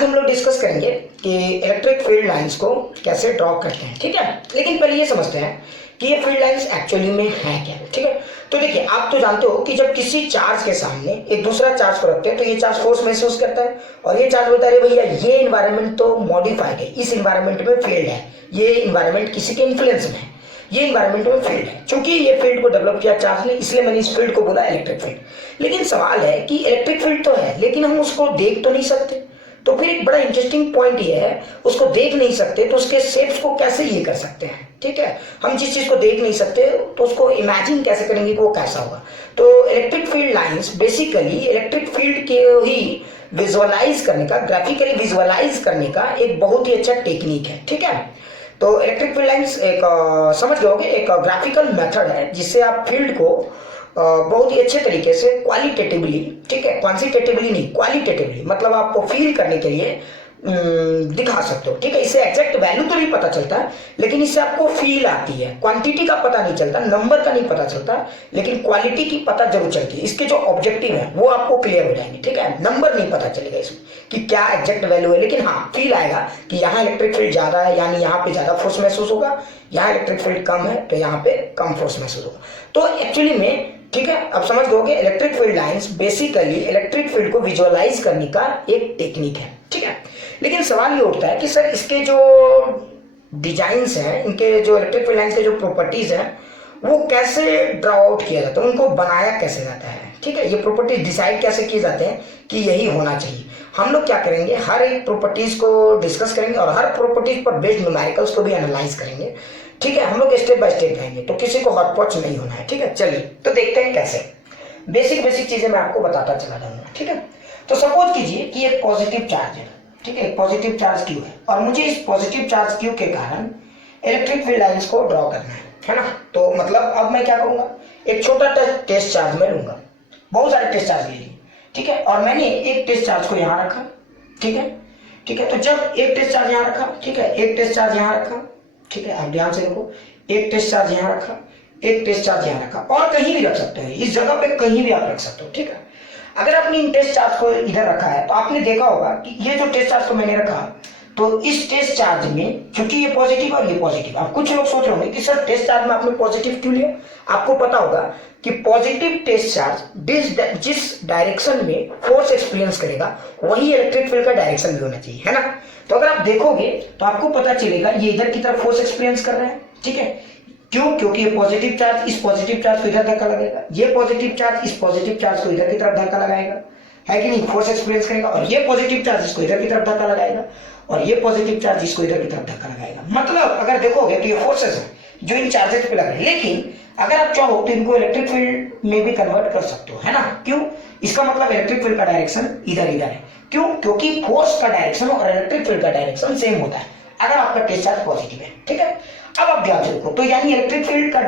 आज हम लोग डिस्कस करेंगे कि इलेक्ट्रिक फील्ड लाइंस को कैसे ड्रॉ करते हैं, ठीक है। लेकिन पहले ये समझते हैं कि ये फील्ड लाइंस एक्चुअली में है क्या, ठीक है। तो देखिए, आप तो जानते हो कि जब किसी चार्ज के सामने एक दूसरा चार्ज को रखते हैं तो ये चार्ज फोर्स महसूस करता है और ये चार्ज बोलता है, अरे भैया ये इन्वायरमेंट तो मॉडिफाइड है, इस इन्वायरमेंट में फील्ड है, ये इन्वायरमेंट किसी के इन्फ्लुएंस में है, ये इन्वायरमेंट में फील्ड है। चूंकि ये फील्ड को डेवलप किया चार्ज ने, इसलिए मैंने इस फील्ड को बोला इलेक्ट्रिक फील्ड। लेकिन सवाल है कि इलेक्ट्रिक फील्ड तो है लेकिन हम उसको देख तो नहीं सकते। तो फिर एक बड़ा इंटरेस्टिंग पॉइंट ये है, उसको देख नहीं सकते तो उसके शेप्स को कैसे ये कर सकते हैं, ठीक है। हम जिस चीज को देख नहीं सकते तो उसको इमेजिन कैसे करेंगे कि वो कैसा होगा। तो electric field lines basically electric field के ही विजुअलाइज करने का, ग्राफिकली विजुअलाइज करने का एक बहुत ही अच्छा टेक्निक है, ठीक है। तो इलेक्ट्रिक फील्ड लाइंस एक समझ गए होंगे, एक ग्राफिकल मेथड है जिससे आप फील्ड को बहुत ही अच्छे तरीके से क्वालिटेटिवली, ठीक है, क्वांटिटेटिवली नहीं, क्वालिटेटिवली, मतलब आपको फील करने के लिए दिखा सकते हो, ठीक है। इससे एग्जैक्ट वैल्यू तो नहीं पता चलता लेकिन इससे आपको फील आती है। क्वांटिटी का पता नहीं चलता, नंबर का नहीं पता चलता, लेकिन क्वालिटी की पता जरूर चलती है। इसके जो ऑब्जेक्टिव है वो आपको क्लियर हो जाएंगे, ठीक है। नंबर नहीं पता चलेगा इसमें कि क्या एग्जैक्ट वैल्यू है, लेकिन हाँ फील आएगा कि यहाँ इलेक्ट्रिक फील्ड ज्यादा है, यानी यहाँ पे ज्यादा फोर्स महसूस होगा, यहाँ इलेक्ट्रिक फील्ड कम है तो यहाँ पे कम फोर्स महसूस होगा। तो एक्चुअली में, ठीक है, अब समझ दोगे electric field lines basically electric field को विजुअलाइज करने का एक टेक्निक है, ठीक है। लेकिन सवाल ये उठता है कि सर इसके जो डिजाइन्स हैं, इनके जो इलेक्ट्रिक फील्ड लाइंस के जो प्रॉपर्टीज हैं वो कैसे ड्रॉ आउट किया जाता है, उनको बनाया कैसे जाता है, ठीक है। ये प्रॉपर्टीज डिसाइड कैसे किए जाते हैं कि यही होना चाहिए। हम लोग क्या करेंगे, हर एक प्रॉपर्टीज को डिस्कस करेंगे और हर प्रॉपर्टीज पर बेस्ड न्यूमेरिकल्स को भी एनालाइज करेंगे, ठीक है। हम लोग स्टेप बाय स्टेप जाएंगे तो किसी को हॉटपॉच नहीं होना है, ठीक है। चलिए तो देखते हैं कैसे। बेसिक चीजें मैं आपको बताता चला जाऊंगा, ठीक है। तो सपोज कीजिए कि एक पॉजिटिव चार्ज है, ठीक है, पॉजिटिव चार्ज क्यू है और मुझे इस पॉजिटिव चार्ज क्यू के कारण इलेक्ट्रिक फील्ड लाइंस को ड्रॉ करना है ना। तो मतलब अब मैं क्या करूंगा, एक छोटा टेस्ट चार्ज में लूंगा, बहुत सारे टेस्ट चार्ज ले लिए, ठीक है, और मैंने एक टेस्ट चार्ज को यहाँ रखा, ठीक है, ठीक है। तो जब एक टेस्ट चार्ज यहाँ रखा, ठीक है, एक टेस्ट चार्ज यहाँ रखा, ठीक है, आप ध्यान से देखो, एक टेस्ट चार्ज यहाँ रखा, एक टेस्ट चार्ज यहाँ रखा, और कहीं भी रख सकते हैं, इस जगह पे कहीं भी आप रख सकते हो, ठीक है। अगर आपने इन टेस्ट चार्ज को इधर रखा है तो आपने देखा होगा कि ये जो टेस्ट चार्ज को मैंने रखा, तो इस टेस्ट चार्ज में क्योंकि ये पॉजिटिव और ये पॉजिटिव, अब कुछ लोग सोच रहे होंगे कि सर टेस्ट चार्ज में आपने पॉजिटिव क्यों लिया। आपको पता होगा कि पॉजिटिव टेस्ट चार्ज जिस डायरेक्शन में फोर्स एक्सपीरियंस करेगा वही इलेक्ट्रिक फील्ड का डायरेक्शन भी होना चाहिए, है ना। तो अगर आप देखोगे तो आपको पता चलेगा ये इधर की तरफ फोर्स एक्सपीरियंस कर रहा है, ठीक है। क्यों? क्योंकि ये पॉजिटिव चार्ज इस पॉजिटिव चार्ज को इधर धक्का लगाएगा, ये पॉजिटिव चार्ज इस पॉजिटिव चार्ज को इधर की तरफ धक्का लगाएगा, है कि नहीं, फोर्स एक्सपीरियंस करेगा। और ये पॉजिटिव चार्ज इसको इधर की तरफ धक्का लगाएगा और ये पॉजिटिव चार्ज इसको इधर की तरफ धक्का लगाएगा। मतलब अगर देखोगे तो ये फोर्सेस है जो इन चार्जेस पे लग रहे हैं। लेकिन अगर आप चाहो तो इनको इलेक्ट्रिक फील्ड में भी कन्वर्ट कर सकते हो, है ना। क्यों? इसका मतलब इलेक्ट्रिक फील्ड का डायरेक्शन इधर है। क्यों? क्योंकि फोर्स का डायरेक्शन और इलेक्ट्रिक फील्ड का डायरेक्शन सेम होता है अगर आपका टेस्ट चार्ज पॉजिटिव है, ठीक है। अब आप ध्यान से देखो, तो यानी इलेक्ट्रिक फील्ड का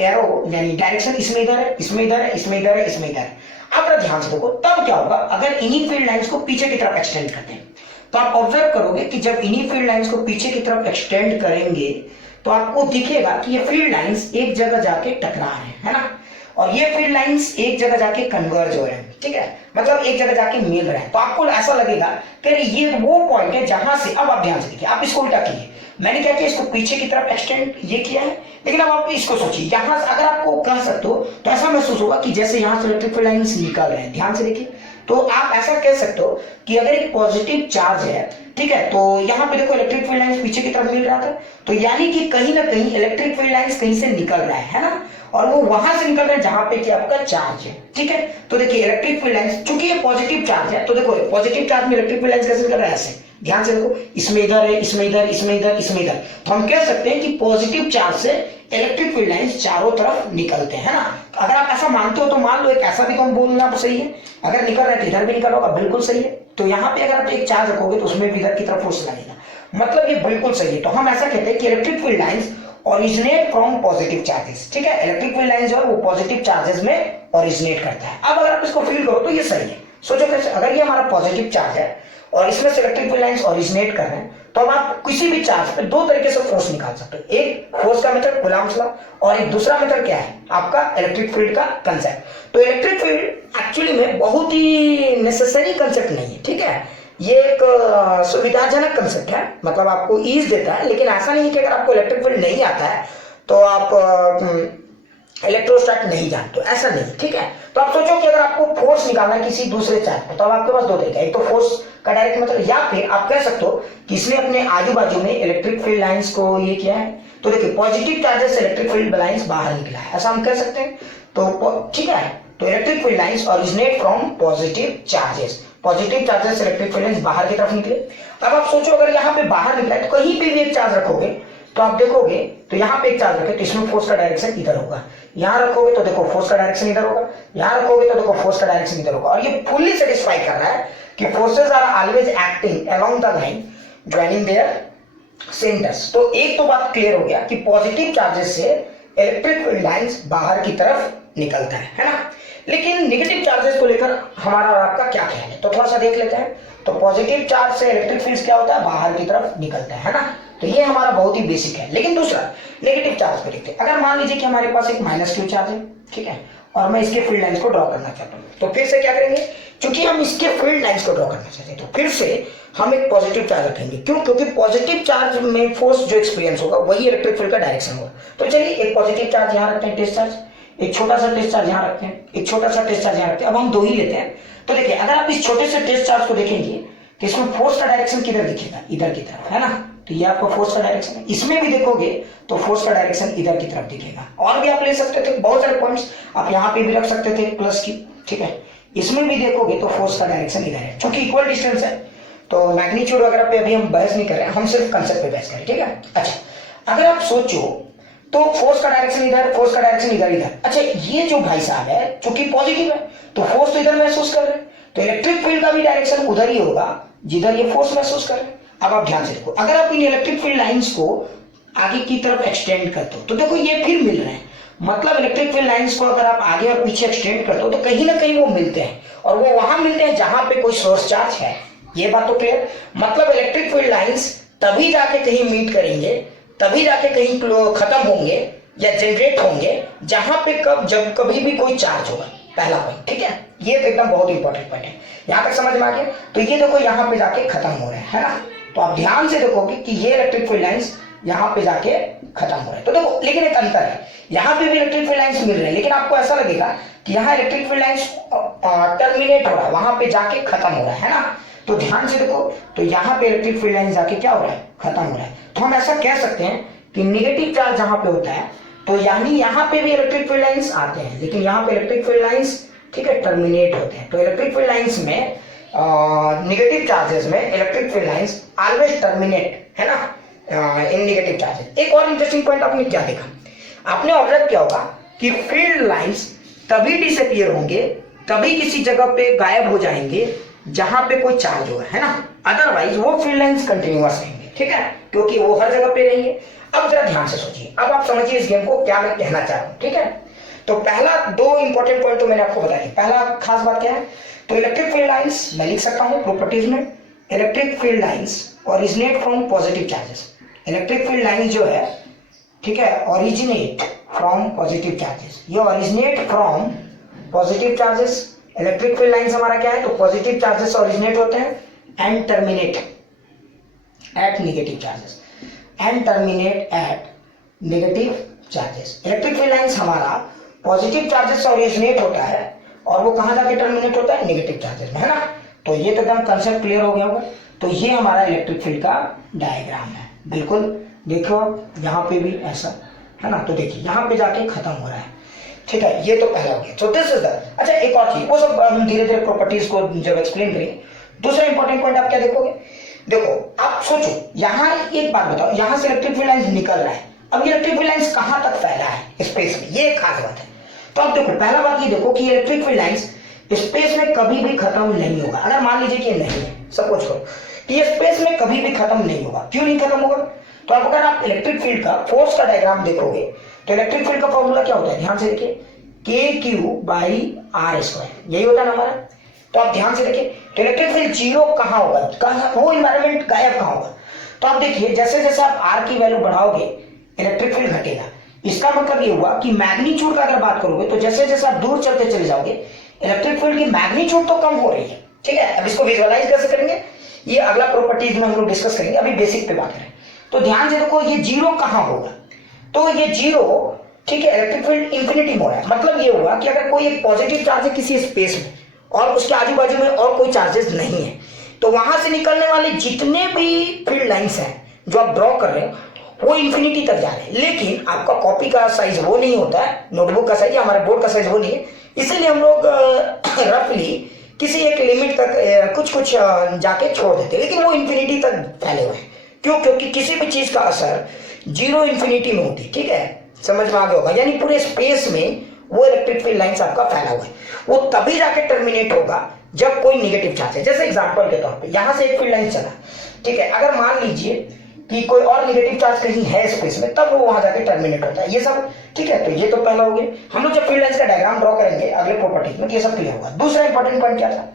एरो यानी डायरेक्शन इसमें इधर है, इसमें इधर है, इसमें इधर है, इसमें इधर है। अब ध्यान से देखो, तब क्या होगा अगर इन्हीं फील्ड लाइंस को पीछे की तरफ एक्सटेंड करते हैं, तो आप ऑब्जर्व करोगे कि जब इन्हीं फील्ड लाइंस को पीछे की तरफ एक्सटेंड करेंगे तो आपको दिखेगा कि ये फील्ड लाइंस एक जगह जाके टकरा रहे हैं, है ना, और ये फील्ड लाइंस एक जगह जाके कन्वर्ज हो रहे हैं, ठीक है, मतलब एक जगह जाके मिल रहे हैं। तो आपको ऐसा लगेगा कि ये वो पॉइंट है जहां से, अब आप ध्यान से देखिए, आप इसको उल्टा कीजिए, मैंने क्या किया, इसको पीछे की तरफ एक्सटेंड ये किया है, लेकिन अब आप इसको सोचिए, यहां से अगर आपको कह सकते हो तो ऐसा महसूस होगा कि जैसे यहां से इलेक्ट्रिक फील्ड लाइंस निकल रहे हैं। ध्यान से देखिए, तो आप ऐसा कह सकते हो कि अगर एक पॉजिटिव चार्ज है, ठीक है, तो यहाँ पे देखो इलेक्ट्रिक फील्ड लाइंस पीछे की तरफ मिल रहा था, तो यानी कि कहीं ना कहीं इलेक्ट्रिक फील्ड लाइंस कहीं से निकल रहा है ना, और वो वहां से निकल रहा है जहां पे कि आपका चार्ज है, ठीक है। तो देखिए इलेक्ट्रिक फील्ड लाइंस, चूंकि ये पॉजिटिव चार्ज है, तो देखो पॉजिटिव चार्ज में इलेक्ट्रिक फील्ड लाइंस कैसे निकल रहा है, ऐसे ध्यान से देखो, इसमें इधर है, इसमें इधर, इसमें इधर, इसमें इधर। तो हम कह सकते हैं कि पॉजिटिव चार्ज से इलेक्ट्रिक फील्ड लाइंस चारों तरफ निकलते हैं ना। अगर आप ऐसा मानते हो तो मान लो एक ऐसा भी तो हम बोलना सही है, अगर निकल रहा है तो इधर भी निकल होगा, बिल्कुल सही है। तो यहाँ पे अगर आप एक चार्ज रखोगे तो उसमें भी इधर की तरफ फोर्स लगेगा, मतलब ये बिल्कुल सही है। तो हम ऐसा कहते हैं कि electric field lines originate from positive charges, ठीक है, इलेक्ट्रिक फील्ड लाइंस जो है वो पॉजिटिव चार्जेस में ओरिजिनेट करता है। अब अगर आप इसको फील करो तो ये सही है। सोचो कैसे, अगर ये हमारा पॉजिटिव चार्ज है और इसमें से इलेक्ट्रिक फील्ड लाइंस ओरिजिनेट कर रहे हैं, तो अब आप किसी भी चार्ज पे दो तरीके से फोर्स निकाल सकते हो। एक फोर्स का मेथड कूलॉम्स लॉ, और एक दूसरा मेथड क्या है आपका इलेक्ट्रिक फील्ड का कंसेप्ट। तो इलेक्ट्रिक फील्ड एक्चुअली में बहुत ही नेसेसरी कंसेप्ट नहीं है, ठीक है, ये एक सुविधाजनक कंसेप्ट है, मतलब आपको ईज देता है, लेकिन ऐसा नहीं है कि अगर आपको इलेक्ट्रिक फील्ड नहीं आता है तो आप इलेक्ट्रोस्टैट नहीं जानते, ऐसा नहीं, ठीक है। तो आप सोचो कि अगर आपको फोर्स निकालना है किसी दूसरे चार्ज पर, तो अब आपके पास दो तरीका है, एक तो फोर्स का डायरेक्ट मतलब, या फिर आप कह सकते हो कि इसने अपने आजू बाजू में इलेक्ट्रिक फील्ड लाइंस को ये किया है, तो देखिए पॉजिटिव चार्जेस से इलेक्ट्रिक फील्ड लाइंस बाहर निकला है, ऐसा हम कह सकते हैं। तो ठीक है, तो electric field lines originate from positive charges, positive charges से इलेक्ट्रिक फील्ड लाइंस बाहर की तरफ निकले। अब आप सोचो अगर यहाँ पे बाहर निकला है तो कहीं पे भी एक चार्ज रखोगे तो आप देखोगे, तो यहाँ पे एक चार्ज रखे तो इसमें फोर्स का डायरेक्शन इधर होगा, यहाँ रखोगे तो देखो फोर्स का डायरेक्शन इधर होगा, यहाँ रखोगे तो देखो फोर्स का डायरेक्शन इधर होगा, और ये फुल्ली सेटिस्फाई कर रहा है कि forces are always acting along the line joining their centres. तो एक तो बात क्लियर हो गया कि पॉजिटिव चार्जेस से इलेक्ट्रिक फील्ड लाइंस बाहर की तरफ निकलता है ना। लेकिन नेगेटिव चार्जेस को लेकर हमारा और आपका क्या ख्याल है, तो थोड़ा सा देख लेते हैं। तो पॉजिटिव चार्ज से इलेक्ट्रिक फील्ड क्या होता है, बाहर की तरफ निकलता है ना। तो ये हमारा बहुत ही बेसिक है। लेकिन दूसरा नेगेटिव चार्ज को देखते हैं। अगर मान लीजिए कि हमारे पास एक -q चार्ज है, ठीक है, और मैं इसके फील्ड लाइंस को ड्रॉ करना चाहता हूँ, तो फिर से क्या करेंगे, क्योंकि हम इसके फील्ड लाइंस को ड्रॉ करना चाहते हैं तो फिर से हम एक पॉजिटिव चार्ज रखेंगे। क्यों? क्योंकि पॉजिटिव चार्ज में फोर्स जो एक्सपीरियंस होगा वही इलेक्ट्रिक फील्ड का डायरेक्शन होगा। तो चलिए एक पॉजिटिव चार्ज यहाँ रखते हैं, टेस्ट चार्ज, एक छोटा सा टेस्ट चार्ज यहाँ रखते हैं, एक छोटा सा टेस्ट चार्ज यहाँ रखते हैं। अब हम दो ही लेते हैं। तो देखिए अगर आप इस छोटे से टेस्ट चार्ज को देखेंगे तो इसमें फोर्स का डायरेक्शन किधर दिखेगा, इधर की तरफ, है ना। तो ये आपका फोर्स का डायरेक्शन है। इसमें भी देखोगे तो फोर्स का डायरेक्शन इधर की तरफ दिखेगा। और भी आप ले सकते थे बहुत सारे पॉइंट्स, आप यहाँ पे भी रख सकते थे +q, ठीक है। इसमें भी देखोगे तो फोर्स का डायरेक्शन इधर है, क्योंकि इक्वल डिस्टेंस है। तो मैग्नीट्यूड वगैरह पे अभी हम बहस नहीं कर रहे हैं, हम सिर्फ कंसेप्ट पे बहस करें, ठीक है। अच्छा अगर आप सोचो तो फोर्स का डायरेक्शन इधर, फोर्स का डायरेक्शन इधर इधर। अच्छा ये जो भाई साहब है चूंकि पॉजिटिव है तो फोर्स तो इधर महसूस कर रहे हैं, तो इलेक्ट्रिक फील्ड का भी डायरेक्शन उधर ही होगा जिधर ये फोर्स महसूस कर रहे हैं। अब आप ध्यान से देखो, अगर आप इन इलेक्ट्रिक फील्ड लाइंस को आगे की तरफ एक्सटेंड करते हो तो देखो ये फिर मिल रहे हैं। मतलब इलेक्ट्रिक फील्ड लाइंस को अगर आप आगे और पीछे एक्सटेंड करते हो तो कहीं ना कहीं वो मिलते हैं, और वो वहां मिलते हैं जहां पे कोई सोर्स चार्ज है। ये बात तो क्लियर। मतलब इलेक्ट्रिक फील्ड लाइंस तभी जाके कहीं मीट करेंगे, तभी जाके कहीं खत्म होंगे या जनरेट होंगे जहां पे जब कभी भी कोई चार्ज होगा। पहला पॉइंट, ठीक है। ये तो एकदम बहुत इंपॉर्टेंट पॉइंट है, यहां तक समझ में आ गया। तो ये देखो यहाँ पे जाके खत्म हो रहा है ना। तो आप ध्यान से देखोगे कि ये इलेक्ट्रिक फील्ड लाइंस यहाँ पे जाके खत्म हो रहा है। तो देखो लेकिन एक अंतर है, यहाँ पे भी इलेक्ट्रिक फील्ड लाइंस मिल रहे हैं, लेकिन आपको ऐसा लगेगा कि यहाँ इलेक्ट्रिक फील्ड लाइंस टर्मिनेट हो रहा है, वहां पे जाके खत्म हो रहा है ना। तो ध्यान से देखो, तो यहाँ पे इलेक्ट्रिक फील्ड लाइंस जाके क्या हो रहा है, खत्म हो रहा है। तो हम ऐसा कह सकते हैं कि निगेटिव चार्ज जहां पे होता है तो यानी यहाँ पे भी इलेक्ट्रिक फील्ड लाइंस आते हैं, लेकिन यहाँ पे इलेक्ट्रिक फील्ड लाइंस, ठीक है, टर्मिनेट होते हैं। तो इलेक्ट्रिक फील्ड लाइंस में नेगेटिव चार्जेस में electric field lines always terminate, है ना, इन नेगेटिव चार्जेस। एक और इंटरेस्टिंग पॉइंट आपने क्या देखा, आपने ऑब्जर्व किया होगा कि फील्ड लाइंस तभी डिसअपीयर होंगे, तभी किसी जगह पे गायब हो जाएंगे जहां पे कोई चार्ज होगा, है ना। अदरवाइज वो फील्ड लाइंस कंटिन्यूअस रहेंगे, ठीक है, क्योंकि वो हर जगह पे रहेंगे। अब जरा ध्यान से सोचिए, अब आप समझिए इस गेम को क्या मैं कहना चाह रहा हूं, ठीक है। तो पहला दो इंपॉर्टेंट पॉइंट तो मैंने आपको बताया। पहला खास बात क्या है, तो इलेक्ट्रिक फील्ड लाइंस मैं लिख सकता हूं प्रॉपर्टीज में, electric field lines originate from positive charges. Electric field lines जो है, ठीक है, ओरिजिनेट फ्रॉम पॉजिटिव चार्जेस। ये originate from positive charges. Electric field lines हमारा क्या है, तो पॉजिटिव चार्जेस ओरिजिनेट होते हैं and terminate at negative charges, and terminate at negative charges. Electric field lines हमारा पॉजिटिव चार्जेस से ओरिजिनेट होता है और वो कहां जाके टर्मिनेट होता है, नेगेटिव चार्जेस में, है ना। तो ये तो एकदम कंसेप्ट क्लियर हो गया होगा। तो ये हमारा इलेक्ट्रिक फील्ड का डायग्राम है, बिल्कुल देखो यहाँ पे भी ऐसा, है ना। तो देखिए यहाँ पे जाके खत्म हो रहा है, ठीक है। ये तो पहला हो गया। तो दिस इज द, अच्छा एक और चीज, वो सब हम धीरे धीरे प्रॉपर्टीज को जब एक्सप्लेन करेंगे। दूसरा इंपॉर्टेंट पॉइंट आप क्या देखोगे, देखो आप सोचो, यहाँ एक बात बताओ, यहाँ से इलेक्ट्रिक फील्ड लाइंस निकल रहा है, अब ये इलेक्ट्रिक फील्ड लाइंस कहां तक फैला है स्पेस में, ये एक खास बात है। तो अब देखो पहला बात ये देखो कि इलेक्ट्रिक फील्ड लाइंस स्पेस में कभी भी खत्म नहीं होगा। अगर मान लीजिए कि नहीं है, सपोज करो कि ये स्पेस में कभी भी खत्म नहीं होगा। क्यों नहीं खत्म होगा, तो अब अगर आप इलेक्ट्रिक फील्ड का फोर्स का डायग्राम देखोगे तो इलेक्ट्रिक फील्ड का फॉर्मूला क्या होता है, ध्यान से देखिए, KQ/R², यही होता है ना हमारा। तो आप ध्यान से देखिए, तो इलेक्ट्रिक फील्ड जीरो कहां होगा, कहां वो एनवायरनमेंट गायब कहां होगा। तो आप देखिए जैसे जैसे आप R की वैल्यू बढ़ाओगे इलेक्ट्रिक फील्ड घटेगा। इसका मतलब ये हुआ कि मैग्नीट्यूड का अगर बात करोगे तो जैसे जैसे आप दूर चलते चले जाओगे इलेक्ट्रिक फील्ड की मैग्नीट्यूड तो कम हो रही है, ठीक है। अब इसको विजुअलाइज कैसे करेंगे, ये अगला प्रॉपर्टीज में हम लोग डिस्कस करेंगे, अभी बेसिक पे बात करें। तो ध्यान से देखो, ये जीरो कहाँ होगा, तो ये जीरो, ठीक है, इलेक्ट्रिक फील्ड इंफिनिटी मोड है। मतलब ये हुआ कि अगर कोई एक पॉजिटिव चार्ज है किसी स्पेस में और उसके आजू बाजू में और कोई चार्जेस नहीं है, तो वहां से निकलने वाले जितने भी फील्ड लाइंस हैं जो आप ड्रॉ कर रहे हैं वो इंफिनिटी तक जा रहे हैं। लेकिन आपका कॉपी का साइज वो नहीं होता है, नोटबुक का साइज, हमारे बोर्ड का साइज वो नहीं है, इसीलिए हम लोग रफली किसी एक लिमिट तक कुछ कुछ जाके छोड़ देते हैं, लेकिन वो इंफिनिटी तक फैले हुए हैं। क्यों? क्योंकि किसी भी चीज का असर जीरो इंफिनिटी में होती है, ठीक है, समझ में आ गया होगा। यानी पूरे स्पेस में वो इलेक्ट्रिक फील्ड लाइंस आपका फैला हुआ है, वो तभी जाके टर्मिनेट होगा जब कोई नेगेटिव चार्ज है। जैसे एग्जांपल के तौर पे यहां से एक फील्ड लाइन चला, ठीक है, अगर मान लीजिए कि कोई और नेगेटिव चार्ज कहीं है स्पेस में, तब वो वहां जाके टर्मिनेट होता है, ये सब, ठीक है। तो ये तो पहला हो गया। हम लोग जब फील्ड लाइंस का डायग्राम ड्रॉ करेंगे अगले प्रॉपर्टीज में, ये सब क्लियर होगा। दूसरा इंपॉर्टेंट पॉइंट क्या था,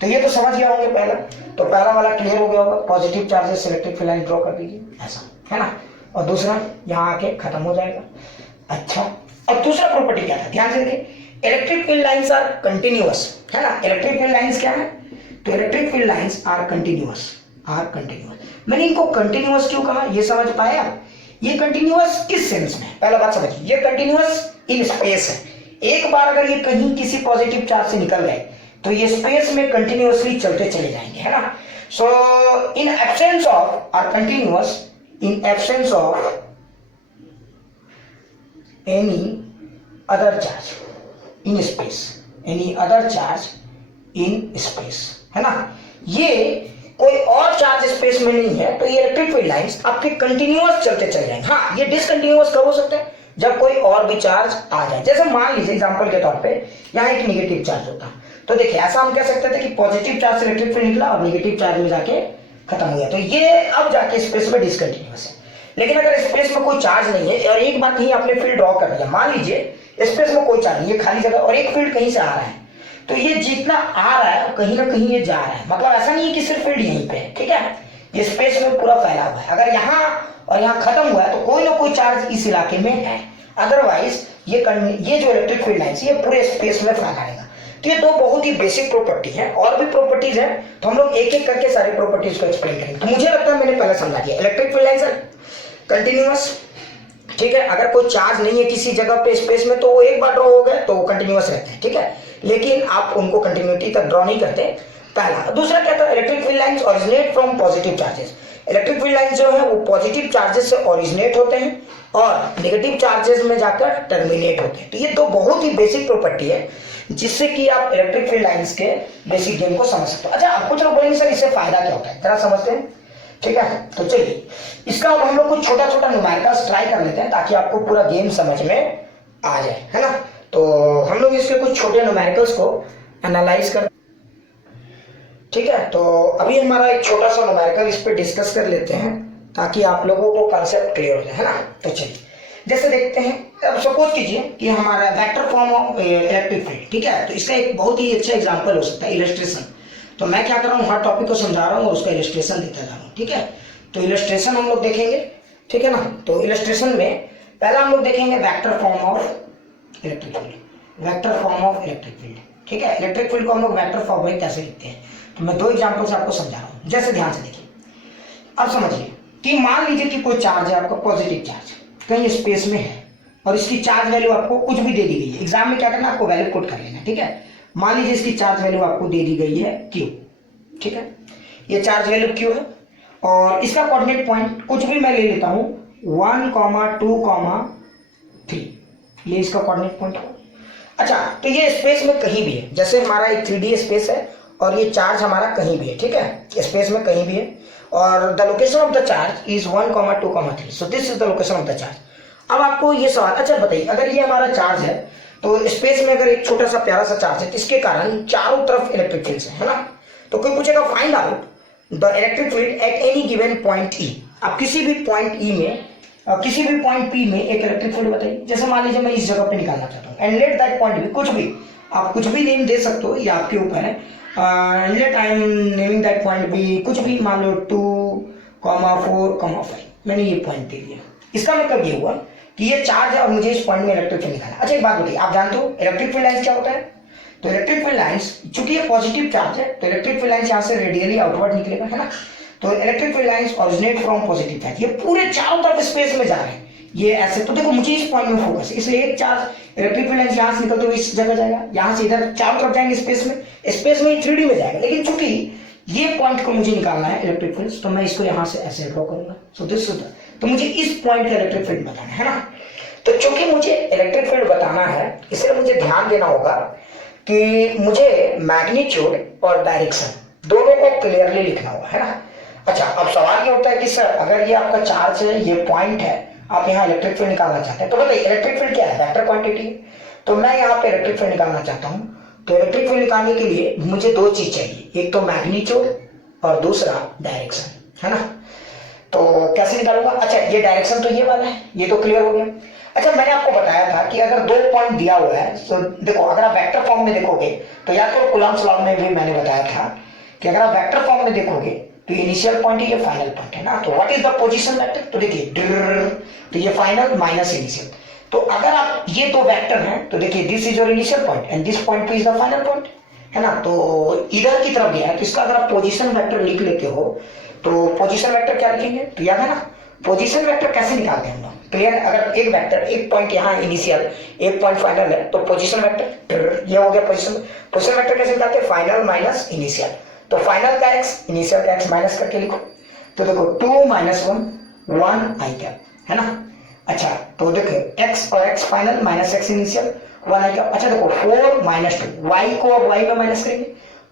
तो ये तो समझ गया होंगे पहला, तो पहला वाला क्लियर हो गया होगा, positive charges electric field line draw कर दीजिए, ऐसा है ना, और दूसरा यहाँ आके खत्म हो जाएगा। अच्छा, और दूसरा प्रॉपर्टी क्या था, ध्यान से देखिए, electric field lines are continuous, है ना। इलेक्ट्रिक फील्ड लाइंस क्या है, तो electric field lines are continuous, मैंने इनको कंटिन्यूअस क्यों कहा, ये समझ पाया। ये कंटिन्यूअस किस सेंस में, पहला बात समझिए, ये कंटिन्यूअस इन स्पेस है। एक बार अगर ये कहीं किसी पॉजिटिव चार्ज से निकल गए तो ये स्पेस में कंटिन्यूअसली चलते चले जाएंगे, है ना। So in absence of R continuous, in absence of any other charge in space, any other charge in space, है ना। ये कोई और चार्ज स्पेस में नहीं है, तो ये इलेक्ट्रिक फील्ड लाइंस आपके कंटिन्यूअस चलते चल जाएंगे। हाँ, ये डिसकंटिन्यूअस कब हो सकते हैं, जब कोई और भी चार्ज आ जाए। जैसे मान लीजिए एग्जांपल के तौर पे यहाँ एक नेगेटिव चार्ज होता, तो देखिए ऐसा हम कह सकते थे कि पॉजिटिव चार्ज से इलेक्ट्रिक फील्ड निकला और नेगेटिव चार्ज में जाके खत्म हो गया, तो ये अब जाके स्पेस में डिसकंटिन्यूअस है। लेकिन अगर स्पेस में कोई चार्ज नहीं है और एक बार कहीं आपने फील्ड ड्रॉ कर दिया, मान लीजिए स्पेस में कोई चार्ज नहीं है, खाली जगह, और एक फील्ड कहीं से आ रहा है, तो ये जितना आ रहा है कहीं ना कहीं ये जा रहा है। मतलब ऐसा नहीं है कि सिर्फ फील्ड यहीं पे है, ठीक है, ये स्पेस में पूरा फैला हुआ है। अगर यहाँ और यहाँ खत्म हुआ है तो कोई ना कोई चार्ज इस इलाके में है, अदरवाइज ये जो इलेक्ट्रिक फील्ड लाइंस ये पूरे स्पेस में फैला रहेगा। तो ये दो बहुत ही बेसिक प्रॉपर्टी है, और भी प्रॉपर्टीज है, तो हम लोग एक एक करके सारी प्रॉपर्टीज को एक्सप्लेन करेंगे। तो मुझे लगता है मैंने पहले समझा दिया, इलेक्ट्रिक फील्ड लाइंस कंटिन्यूअस, ठीक है, अगर कोई चार्ज नहीं है किसी जगह पे स्पेस में तो वो एक बार ड्रॉ हो गए तो वो कंटिन्यूअस रहते हैं, ठीक है, लेकिन आप उनको कंटिन्यूटी तक ड्रॉ नहीं करते, पहला। दूसरा क्या था, electric field lines originate from positive charges. Electric field lines जो है वो पॉजिटिव चार्जेस से ओरिजिनेट होते हैं और नेगेटिव चार्जेस में जाकर टर्मिनेट होते हैं। तो ये दो बहुत ही बेसिक प्रॉपर्टी है जिससे कि आप इलेक्ट्रिक फील्ड लाइंस के बेसिक गेम को समझ सकते हो। अच्छा, आप कुछ लोग बोलेंगे सर इससे फायदा क्या होता है, जरा समझते हैं, ठीक है। तो चलिए इसका अब हम लोग कुछ छोटा छोटा न्यूमेरिकल्स ट्राई कर लेते हैं ताकि आपको पूरा गेम समझ में आ जाए, है ना। तो हम लोग इसके कुछ छोटे न्यूमेरिकल्स को एनालाइज कर, ठीक है। तो अभी हमारा एक छोटा सा न्यूमेरिकल इस पे डिस्कस कर लेते हैं ताकि आप लोगों को कंसेप्ट क्लियर हो जाए, है ना। तो चलिए जैसे देखते हैं, अब सपोज कीजिए कि हमारा vector form of electric field, ठीक है, तो इसका एक बहुत ही अच्छा एग्जांपल हो सकता है इलस्ट्रेशन। तो मैं क्या कर रहा हूँ, हर टॉपिक को समझा रहा हूँ और उसका इलस्ट्रेशन देता जा रहा हूँ, ठीक है। तो इलस्ट्रेशन हम लोग देखेंगे, ठीक है ना। तो इलस्ट्रेशन में पहला हम लोग देखेंगे vector form of electric field, vector form of electric field, ठीक है। इलेक्ट्रिक फील्ड को हम लोग वेक्टर फॉर्म में कैसे लिखते हैं, तो मैं दो एग्जाम्पल से आपको समझा रहा हूँ। जैसे ध्यान से देखिए, अब समझिए कि मान लीजिए कि कोई चार्ज है आपका, पॉजिटिव चार्ज कहीं स्पेस में है और इसकी चार्ज वैल्यू आपको कुछ भी दे दी गई है। एग्जाम में क्या करना है, आपको वैल्यू पुट कर लेना, ठीक है। मान लीजिए इसकी चार्ज वैल्यू आपको दे दी गई है Q, ठीक है, ये चार्ज वैल्यू Q है और इसका कोऑर्डिनेट पॉइंट कुछ भी मैं ले लेता हूं 1, 2, 3, ये इसका कोऑर्डिनेट पॉइंट है। अच्छा, तो ये स्पेस में कहीं भी है, जैसे हमारा एक 3D स्पेस है और ये चार्ज हमारा कहीं भी है, ठीक है, स्पेस में कहीं भी है और the location of the charge is 1, 2, 3, so this is the location of the charge. अब आपको ये सवाल, अच्छा बताइए, अगर ये हमारा चार्ज है तो स्पेस में अगर एक छोटा सा प्यारा सा चार्ज है, इसके कारण चारों तरफ इलेक्ट्रिक फील्ड है ना। तो कोई पूछेगा find out the electric field at any given point ई। आप किसी भी पॉइंट ई में, किसी भी पॉइंट पी में एक इलेक्ट्रिक फील्ड बताइए। जैसे मान लीजिए मैं इस जगह पे निकालना चाहता हूँ एंड लेट दैट पॉइंट भी, कुछ भी आप कुछ भी नेम दे सकते हो, ये आपके ऊपर है। Let I am naming that point भी, कुछ भी मान लो 2, 4, 5, मैंने ये पॉइंट दे दिया। इसका मतलब ये हुआ कि ये चार्ज है और मुझे इस पॉइंट में इलेक्ट्रिक फील्ड निकालना। अच्छा एक बात बताइए, आप जानते हो इलेक्ट्रिक फील्ड लाइंस क्या होता है? तो इलेक्ट्रिक फील्ड लाइंस, चूंकि ये पॉजिटिव चार्ज है तो इलेक्ट्रिक फील्ड लाइंस यहाँ से रेडियली आउटवर्ड निकलेगा, है ना। तो electric field lines originate from positive charge, ये पूरे चारों तरफ स्पेस में जा रहे हैं ये ऐसे। तो देखो मुझे इस पॉइंट में फोकस है, इसलिए एक चार्ज इलेक्ट्रिक फील्ड लाइंस यहाँ से निकलते हुए इस जगह जाएगा, यहाँ से इधर चारों तरफ जाएंगे स्पेस में, स्पेस में 3D में जाएगा। लेकिन चूंकि ये पॉइंट को मुझे निकालना है इलेक्ट्रिक फील्ड, तो मैं इसको यहाँ से ऐसे ड्रॉ करूंगा। सो दिस इज, तो मुझे इस पॉइंट का इलेक्ट्रिक फील्ड बताना है ना। तो चूंकि मुझे इलेक्ट्रिक फील्ड बताना है इसलिए मुझे ध्यान देना होगा कि मुझे मैग्नीट्यूड और डायरेक्शन दोनों को क्लियरली लिखना होगा, है ना। अच्छा, अब सवाल ये होता है कि सर अगर ये आपका चार्ज है, ये पॉइंट है, आप यहाँ इलेक्ट्रिक फील्ड निकालना चाहते हैं, तो बताइए इलेक्ट्रिक फील्ड क्या है, वेक्टर क्वांटिटी है। तो मैं यहाँ पे इलेक्ट्रिक फील्ड निकालना चाहता हूँ, तो इलेक्ट्रिक फील्ड निकालने के लिए मुझे दो चीज चाहिए, एक तो मैग्नीट्यूड और दूसरा डायरेक्शन, है ना। तो कैसे निकालूंगा? अच्छा, ये डायरेक्शन तो ये वाला है, ये तो क्लियर हो गया। अच्छा, मैंने आपको बताया था कि अगर 2 पॉइंट दिया हुआ है तो देखो अगर आप वेक्टर फॉर्म में देखोगे तो या तो कूलम्ब्स लॉ में भी मैंने बताया था कि अगर आप वेक्टर फॉर्म में देखोगे तो इनिशियल पॉइंट है, ये फाइनल पॉइंट है ना। तो what is the position vector? तो देखिए तो ये फाइनल माइनस इनिशियल। तो अगर आप ये दो वेक्टर हैं तो देखिए this is your initial point and this point is the final point, है ना। तो इधर की तरफ गया है तो इसका अगर आप पोजीशन वेक्टर लिख लेते हो तो पोजीशन वेक्टर क्या लिखेंगे? तो याद है ना पोजीशन वेक्टर कैसे निकालते हैं हम लोग? क्लियर है? अगर एक वेक्टर, एक पॉइंट यहाँ इनिशियल, एक पॉइंट फाइनल है तो पोजीशन वेक्टर ये हो गया पोजीशन। पोजीशन वेक्टर कैसे निकालते हैं? Final minus initial. तो फाइनल का x इनिशियल का x माइनस करके लिखो, तो देखो 2 - 1 1 i कैप, है ना। अच्छा, तो देखो x और x final minus x initial 1 i cap. अच्छा देखो 4 - 2 y को अब y में माइनस करेंगे,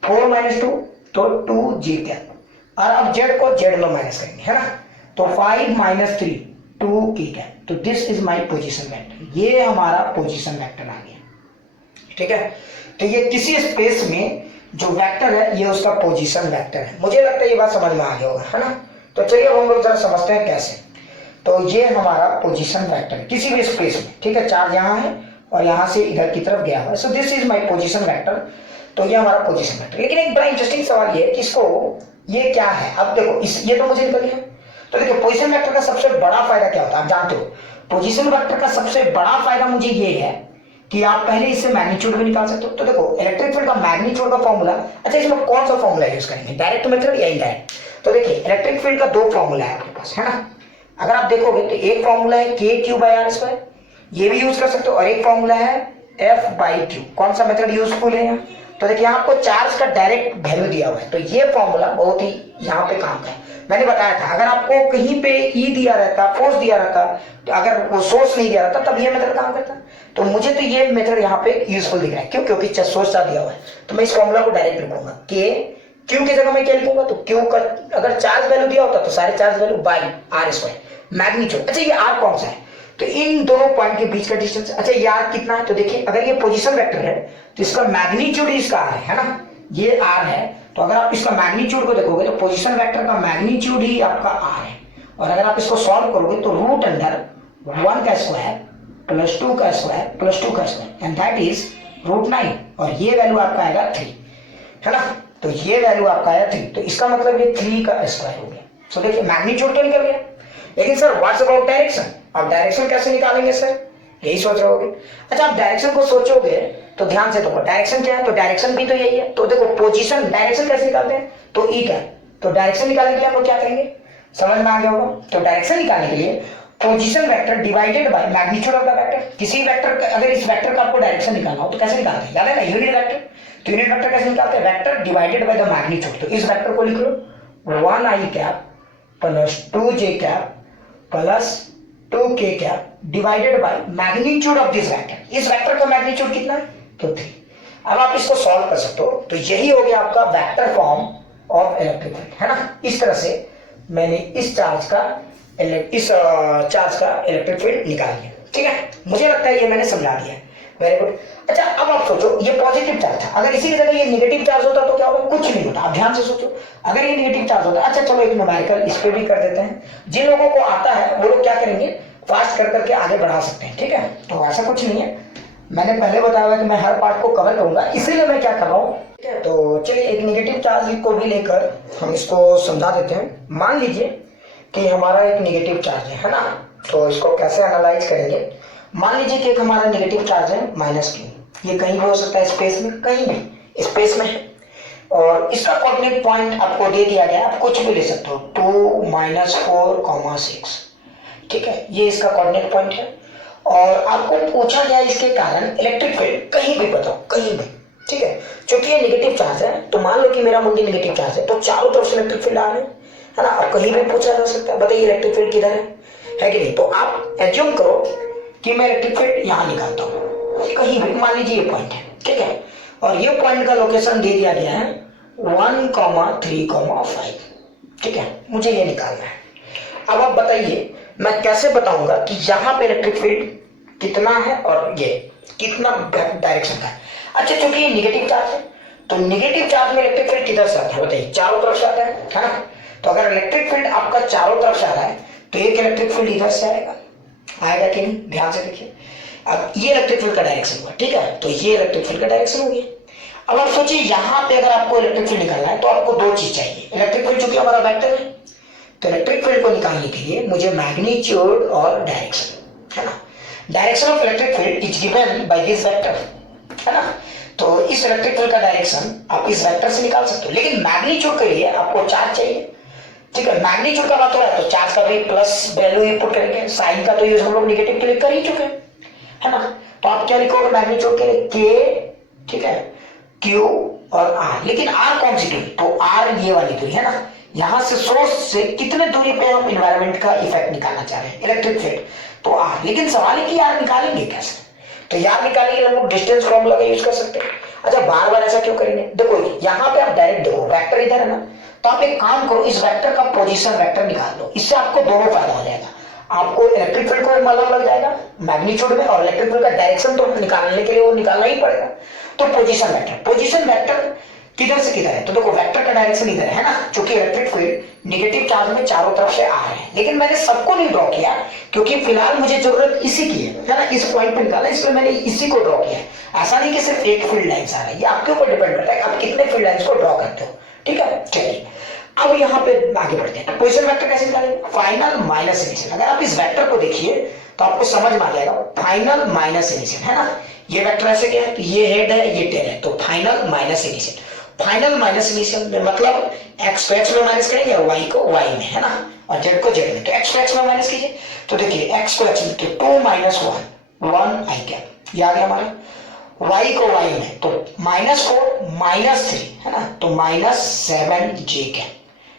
4 - 2 तो 2 j कैप, और अब z को z में माइनस करेंगे, है ना। तो 5 - 3 2 k कैप। तो this is my position vector, ये हमारा पोजीशन वेक्टर आ गया, ठीक है। तो ये किसी स्पेस में जो वेक्टर है ये उसका पोजीशन वेक्टर है। मुझे लगता है ये बात समझ में आ गया होगा, है ना। तो चलिए हम लोग जरा समझते हैं कैसे। तो ये हमारा पोजीशन वेक्टर किसी भी स्पेस में, ठीक है। चार्ज यहाँ है और यहाँ से इधर की तरफ गया हुआ है, सो this is my position vector. तो ये हमारा पोजीशन वेक्टर। लेकिन एक बड़ा इंटरेस्टिंग सवाल ये है कि इसको ये क्या है। अब देखो ये तो मुझे निकल गया। तो देखिए पोजीशन वेक्टर का सबसे बड़ा फायदा क्या होता है आप जानते हो? पोजीशन वेक्टर का सबसे बड़ा फायदा मुझे ये है कि आप पहले इससे मैग्नीट्यूड भी निकाल सकते हो। तो देखो इलेक्ट्रिक फील्ड का मैग्नीट्यूड का फॉर्मूला, अच्छा इसमें कौन सा फॉर्मूला यूज करेंगे, डायरेक्ट मेथड या इनडायरेक्ट? तो देखिए इलेक्ट्रिक फील्ड का 2 फॉर्मूला है आपके पास, है ना। अगर आप देखोगे तो एक फॉर्मूला है k/r², ये भी यूज कर सकते हो, और एक फॉर्मूला है f/q। कौन सा मेथड यूजफुल है यहाँ? तो देखिए आपको चार्ज का डायरेक्ट वैल्यू दिया हुआ है, तो ये फॉर्मूला बहुत ही यहाँ पे काम का है। मैंने बताया था अगर आपको कहीं पे ई दिया रहता, फोर्स दिया रहता, तो अगर वो सोर्स नहीं दिया रहता तब ये मेथड काम करता। तो मुझे तो ये मेथड यहाँ पे यूजफुल दिख रहा है, क्यों? क्योंकि सोर्स चार्ज दिया हुआ है। तो मैं इस फॉर्मूला को डायरेक्ट लिखूंगा, के क्यू की जगह मैं क्या लिखूंगा? तो क्यू का अगर चार्ज वैल्यू दिया होता तो सारे charge value by r² magnitude. अच्छा ये r कौन सा है? तो इन दोनों पॉइंट के बीच का डिस्टेंस। अच्छा ये r कितना है? तो देखिए अगर ये पोजीशन वेक्टर है तो इसका मैग्नीट्यूड इसका r है ना, ये r है। तो अगर आप इसका मैग्नीट्यूड को देखोगे तो पोजीशन वेक्टर का मैग्नीट्यूड ही आपका r है। और अगर आप इसको सॉल्व करोगे तो √1 का स्क्वायर प्लस 2 का स्क्वायर प्लस 2 का स्क्वायर एंड दैट इज √9, और ये वैल्यू आपका आएगा 3, है ना। तो ये वैल्यू आपका आया 3, तो इसका मतलब ये 3 का स्क्वायर हो गया। सो देखिए मैग्नीट्यूड तो निकल गया। लेकिन सर व्हाट्स अबाउट डायरेक्शन? आप डायरेक्शन कैसे निकालेंगे सर? यही सोच रहे होगे। अच्छा आप डायरेक्शन को सोचोगे तो ध्यान से देखो डायरेक्शन क्या है, तो डायरेक्शन भी तो यही है। तो देखो पोजीशन डायरेक्शन कैसे निकालते हैं? तो ई क्या? तो डायरेक्शन निकालने के लिए हम लोग क्या करेंगे? समझ में आ गया होगा। तो डायरेक्शन निकालने के लिए position vector divided by magnitude of the vector. किसी वेक्टर का अगर इस वेक्टर का आपको डायरेक्शन निकालना हो तो कैसे निकालते हैं? याद है ना यूनिट वेक्टर। तो यूनिट वेक्टर कैसे निकालते हैं? Vector divided by the magnitude. तो इस वेक्टर को लिख लो 1i cap plus 2j cap plus 2k cap divided by magnitude of this vector. इस वेक्टर का मैग्नीट्यूड कितना है? तो 3। अब आप इसको सॉल्व कर सकते हो। तो यही हो गया आपका vector form of electric field, है ना। इस तरह से मैंने इस चार्ज का इलेक्ट्रिक फील्ड निकाल दिया, ठीक है। मुझे लगता है ये मैंने समझा दिया है। Very good. अच्छा अब आप सोचो ये पॉजिटिव चार्ज था, अगर इसी की जगह ये नेगेटिव चार्ज होता तो क्या होगा? कुछ नहीं होता। आप ध्यान से सोचो अगर ये नेगेटिव चार्ज होता। अच्छा चलो एक न्यूमेरिकल इस पे भी कर देते हैं। जिन लोगों को आता है वो लोग क्या करेंगे? फास्ट कर करके आगे बढ़ा सकते हैं, ठीक है। तो ऐसा कुछ नहीं है, मैंने पहले बताया हुआ कि मैं हर पार्ट को कवर करूंगा, इसीलिए मैं क्या कर रहा हूँ, ठीक है। तो चलिए एक नेगेटिव चार्ज को भी लेकर हम इसको समझा देते हैं। मान लीजिए कि हमारा एक नेगेटिव चार्ज है ना। तो इसको कैसे एनालाइज करेंगे? मान लीजिए कि एक हमारा नेगेटिव चार्ज है -q, ये कहीं भी हो सकता है स्पेस में, कहीं भी स्पेस में है। और इसका कोऑर्डिनेट पॉइंट आपको दे दिया गया, आप कुछ भी ले सकते हो, 2 -4, 6, ठीक है, ये इसका कोऑर्डिनेट पॉइंट है। और आपको पूछा गया इसके कारण इलेक्ट्रिक फील्ड कहीं भी बताओ, कहीं भी, ठीक है, क्योंकि ये नेगेटिव चार्ज है, तो मान लो कि मेरा मुंडी नेगेटिव चार्ज है, तो चारों तरफ से इलेक्ट्रिक फील्ड आ रहे हैं, है ना। अब कहीं भी पूछा जा सकता है, बताइए इलेक्ट्रिक फील्ड किधर है कि नहीं। तो आप एज्यूम करो कि मैं इलेक्ट्रिक फील्ड यहाँ निकालता हूँ, कहीं भी, मान लीजिए ये पॉइंट है, ठीक है, और ये पॉइंट का लोकेशन दे दिया गया है 1, 3, 5, ठीक है, मुझे ये निकालना है। अब आप बताइए मैं कैसे बताऊंगा कि यहाँ पे इलेक्ट्रिक फील्ड कितना है और ये कितना डायरेक्शन का है। अच्छा, चूंकि ये नेगेटिव चार्ज है, तो नेगेटिव चार्ज में इलेक्ट्रिक फील्ड किधर से आता है बताइए, चारों तरफ से आता है ना। तो अगर इलेक्ट्रिक फील्ड आपका चारों तरफ से आ रहा है, तो एक इलेक्ट्रिक फील्ड इधर से आएगा कि नहीं, ध्यान से देखिए। अब ये इलेक्ट्रिक फील्ड का डायरेक्शन हुआ, ठीक है, तो ये इलेक्ट्रिक फील्ड का डायरेक्शन हो गया। अब आप सोचिए यहाँ पे अगर आपको इलेक्ट्रिक फील्ड निकालना है, तो आपको दो चीज चाहिए। इलेक्ट्रिक फील्ड चूंकि हमारा वेक्टर है, तो इलेक्ट्रिक फील्ड को निकालने के लिए मुझे मैग्नीट्यूड और डायरेक्शन, है ना। Direction of electric field is given by this vector, है ना। तो इस इलेक्ट्रिक फील्ड का डायरेक्शन आप इस वेक्टर से निकाल सकते हो, लेकिन मैग्नीट्यूड के लिए आपको चार्ज चाहिए, ठीक है। मैग्नीट्यूड का बात हो रहा है तो चार्ज का भी प्लस वैल्यू इनपुट करेंगे, साइन का तो यूज हम लोग नेगेटिव के लिए कर ही चुके हैं, है ना। तो आप क्या लिखोगे मैग्नीट्यूड के लिए, के, ठीक है, क्यू और आर। लेकिन आर कौन सी दूरी, तो आर ये वाली दूरी, है ना। यहां से सोर्स से कितने दूरी पे हम इन्वायरमेंट का इफेक्ट निकालना चाह रहे हैं, इलेक्ट्रिक फील्ड, तो आर। लेकिन सवाल है कि यार निकालेंगे कैसे, तो यार निकालने के लिए हम लोग डिस्टेंस फॉर्मूला का यूज कर सकते हैं। अच्छा, बार बार ऐसा क्यों करेंगे, देखो यहाँ पे आप डायरेक्ट देखो वेक्टर इधर है ना, तो आप एक काम करो, इस वेक्टर का पोजीशन वेक्टर निकाल लो, इससे आपको दोनों फायदा हो जाएगा। आपको इलेक्ट्रिक फील्ड को मालूम लग जाएगा मैग्नीट्यूड में, और इलेक्ट्रिक फील्ड का डायरेक्शन तो निकालने के लिए वो निकालना ही पड़ेगा। तो पोजीशन वेक्टर किधर से किधर है, तो देखो वेक्टर का डायरेक्शन इधर है ना, क्योंकि इलेक्ट्रिक फील्ड नेगेटिव चार्ज में चारों तरफ से आ रहे हैं। लेकिन मैंने सबको नहीं ड्रॉ किया, क्योंकि फिलहाल मुझे जरूरत इसी की है ना, इस पॉइंट पे निकालना, इसलिए मैंने इसी को ड्रॉ किया। ऐसा नहीं कि सिर्फ एक फील्ड लाइन्स आ रहा है, ये आपके ऊपर डिपेंड करता है आप कितने फील्ड लाइन्स को ड्रॉ करते हो, ठीक है। चलिए अब यहाँ पे आगे बढ़ते हैं। पोजीशन वेक्टर कैसे निकालेंगे, फाइनल माइनस इनिशियल। अगर आप इस वेक्टर को देखिए तो आपको समझ में आ जाएगा, फाइनल माइनस इनिशियल, है ना। ये वेक्टर ऐसे क्या है, तो ये हेड है, ये टेल है, तो final minus initial. Final minus initial में मतलब एक्स को एक्स में माइनस करेंगे और वाई को वाई में, है ना, और जेड को जेड में। तो एक्स को एक्स में माइनस कीजिए, तो देखिए एक्स को एक्स में, तो 2 - 1 1 आई कैप, ये आ गया हमारा। वाई को वाई में, तो -4 - 3, है ना, तो -7 जे कैप,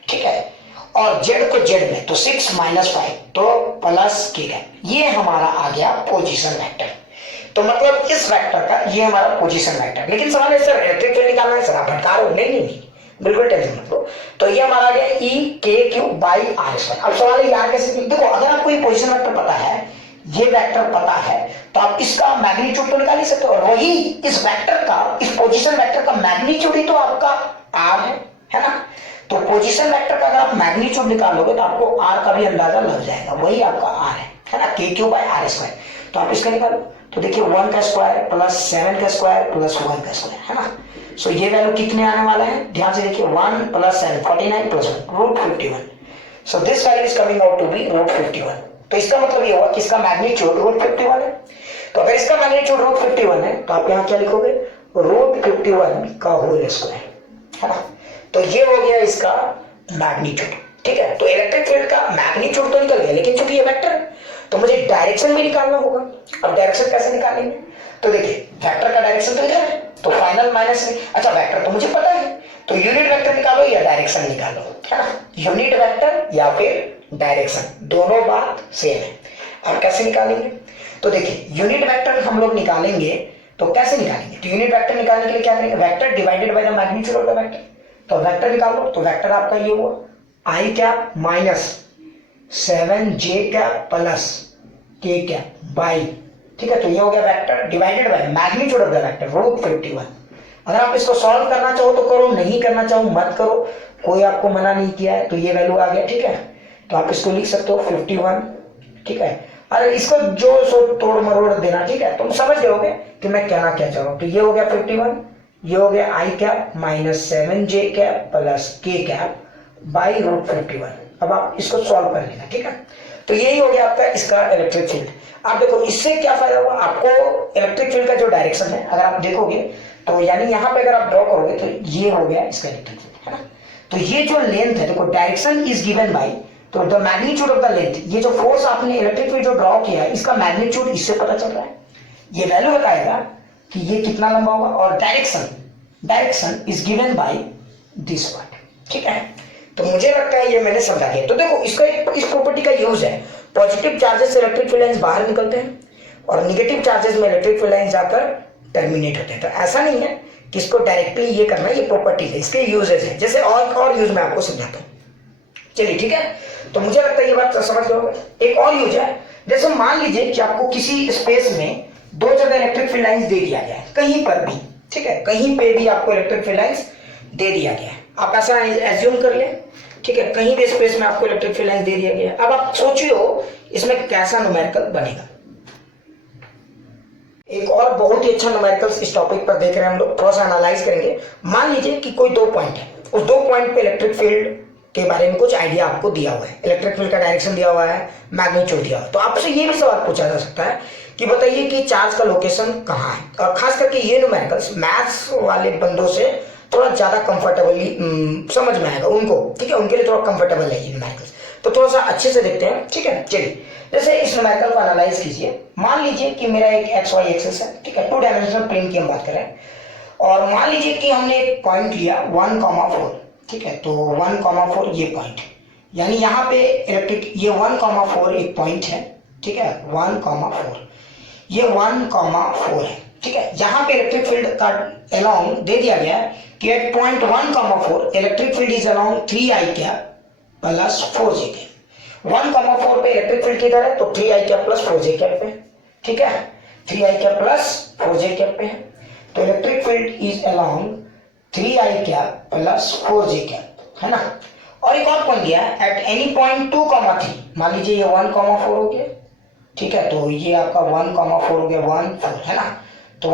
ठीक है। और जेड को जेड में, तो 6 - 5, तो प्लस के कैप। ये हमारा आ गया पोजीशन वेक्टर। तो मतलब इस वेक्टर का ये हमारा पोजीशन वेक्टर। लेकिन सवाल है सर इलेक्ट्रिक फील्ड निकालना है, सर आप भटका रहे हो। नहीं, बिल्कुल टेंशन मत लो। तो ये हमारा आ गया E(k)/r²। अब सवाल है यार कैसे, देखो अगर आपको ये पोजीशन वेक्टर पता है, ये वेक्टर पता है, तो आप इसका मैग्नीट्यूड तो निकाल ही सकते हो। और वही इस वेक्टर का, इस पोजीशन वेक्टर का मैग्नीट्यूड ही तो आपका r है ना। तो पोजीशन वेक्टर का अगर आप मैग्नीट्यूड निकालोगे तो आपको r का भी अंदाजा लग जाएगा, वही आपका r है ना, k3/r²। तो आप इसका निकालो, तो देखिए 1 का स्क्वायर प्लस 7 का स्क्वायर प्लस 1 का स्क्वायर, है ना। सो ये वैल्यू कितने आने वाला है, ध्यान से देखिए, 1 + 7 49 + 1 √51। So this value is coming out to be √51। तो इसका मतलब ये हुआ कि इसका मैग्नीट्यूड √51 है। तो अगर इसका मैग्नीट्यूड √51 है, तो आप यहाँ क्या लिखोगे, √51 का होल स्क्वायर, है ना। तो ये हो गया इसका मैग्नीट्यूड, ठीक है। तो इलेक्ट्रिक फील्ड का मैग्नीट्यूड तो निकल गया, लेकिन चूंकि ये वेक्टर है तो मुझे डायरेक्शन भी निकालना होगा। अब डायरेक्शन कैसे निकालेंगे, तो देखिए वेक्टर का डायरेक्शन तो इधर है, तो फाइनल माइनस, अच्छा वेक्टर तो मुझे पता है, तो यूनिट वेक्टर निकालो या डायरेक्शन निकालो, है ना। यूनिट वेक्टर या फिर डायरेक्शन, दोनों बात सेम है। अब कैसे निकालेंगे, तो देखिए यूनिट वेक्टर हम लोग निकालेंगे, तो कैसे निकालेंगे, तो यूनिट वेक्टर निकालने के लिए क्या करेंगे, vector divided by the magnitude of the vector. तो वेक्टर निकालो, तो वेक्टर आपका ये हुआ i cap minus 7j cap plus k cap by, ठीक है। तो ये हो गया vector divided by magnitude of the vector √51। अगर आप इसको सॉल्व करना चाहो तो करो, नहीं करना चाहो मत करो, कोई आपको मना नहीं किया है। तो ये वैल्यू आ गया, ठीक है। तो आप इसको लिख सकते हो 51, ठीक है। अरे इसको जो सो तोड़ मरोड़ देना, ठीक है, तुम समझ जाओगे कि मैं कहना क्या चाह रहा हूं। तो ये हो गया 51, ये हो गया i cap minus 7j cap plus k cap by √51। अब आप इसको सॉल्व कर लेना, ठीक है। तो यही हो गया आपका इसका इलेक्ट्रिक फील्ड। आप देखो इससे क्या फायदा हुआ आपको, इलेक्ट्रिक फील्ड का जो डायरेक्शन है अगर आप देखोगे तो यानी यहाँ पे अगर आप ड्रॉ करोगे तो ये हो गया इसका इलेक्ट्रिक फील्ड, है ना। तो ये जो लेंथ है, देखो डायरेक्शन इज गिवन बाय, तो the magnitude of the length, ये जो फोर्स आपने इलेक्ट्रिक फील्ड जो ड्रॉ किया है इसका मैग्नीट्यूड इससे पता चल रहा है। ये वैल्यू बताएगा कि ये कितना लंबा होगा, और direction is given by this one, ठीक है। तो मुझे लगता है ये मैंने समझा दिया। तो देखो इसका इस प्रॉपर्टी का यूज है, पॉजिटिव चार्जेस से इलेक्ट्रिक फील्ड लाइंस बाहर निकलते हैं और निगेटिव चार्जेस में इलेक्ट्रिक फील्ड लाइंस जाकर टर्मिनेट होते हैं। तो ऐसा नहीं है कि इसको डायरेक्टली ये करना है, ये प्रॉपर्टीज है, इसके यूजेस है, जैसे और यूज मैं आपको समझाता हूँ। चलिए ठीक है, तो मुझे लगता है ये बात समझ गए होंगे। एक और यूज है, जैसे मान लीजिए कि आपको किसी स्पेस में दो जगह इलेक्ट्रिक फील्ड लाइंस दे दिया गया है, कहीं पर भी, ठीक है, कहीं पे भी आपको इलेक्ट्रिक फील्ड लाइंस दे दिया गया है। आप ऐसा एज्यूम कर लें, ठीक है, कहीं भी स्पेस में आपको इलेक्ट्रिक फील्ड लाइंस दे दिया गया है। अब आप सोचियो इसमें कैसा न्यूमेरिकल बनेगा। एक और बहुत ही अच्छा न्यूमेरिकल इस टॉपिक पर देख रहे हैं हम लोग, थोड़ा सा एनालाइज करेंगे। मान लीजिए कि कोई दो पॉइंट है, उस दो पॉइंट पे इलेक्ट्रिक फील्ड के बारे में कुछ आइडिया आपको दिया हुआ है, इलेक्ट्रिक फील्ड का डायरेक्शन दिया हुआ है, मैग्नीट्यूड दिया हुआ है। तो आपसे ये भी सवाल पूछा जा सकता है कि बताइए कि चार्ज का लोकेशन कहाँ है, और खास करके ये न्यूमेरिकल्स मैथ्स वाले बंदों से थोड़ा ज्यादा कंफर्टेबली समझ में आएगा उनको, ठीक है, उनके लिए थोड़ा कंफर्टेबल है ये न्यूमेरिकल्स। तो थोड़ा सा अच्छे से देखते हैं, ठीक है। चलिए जैसे इस न्यूमेरिकल को एनालाइज कीजिए। मान लीजिए कि मेरा एक एक्स वाई एक्सिस है, ठीक है, 2 डायमेंशनल प्लेन की हम बात करें, और मान लीजिए कि हमने एक पॉइंट लिया 1,4, ठीक है। तो 1,4 ये पॉइंट, यानी यहाँ पे इलेक्ट्रिक, ये 1,4 एक पॉइंट है, ठीक है, 1,4 ये 1,4 है, ठीक है। यहाँ पे इलेक्ट्रिक फील्ड का अलोंग दे दिया गया कि at point 1,4 electric field is along 3i cap plus 4j cap. 1,4 पे इलेक्ट्रिक फील्ड किधर है, तो 3i cap plus 4j cap पे, ठीक है, 3i cap plus 4j cap पे है। तो electric field is along 3i cap plus 4j cap, है ना। और एक और पॉइंट दिया है एट एनी पॉइंट 2,3, मान लीजिए ये 1,4 हो गया, ठीक है, तो ये आपका 1,4 हो गया, 1 4, है ना। तो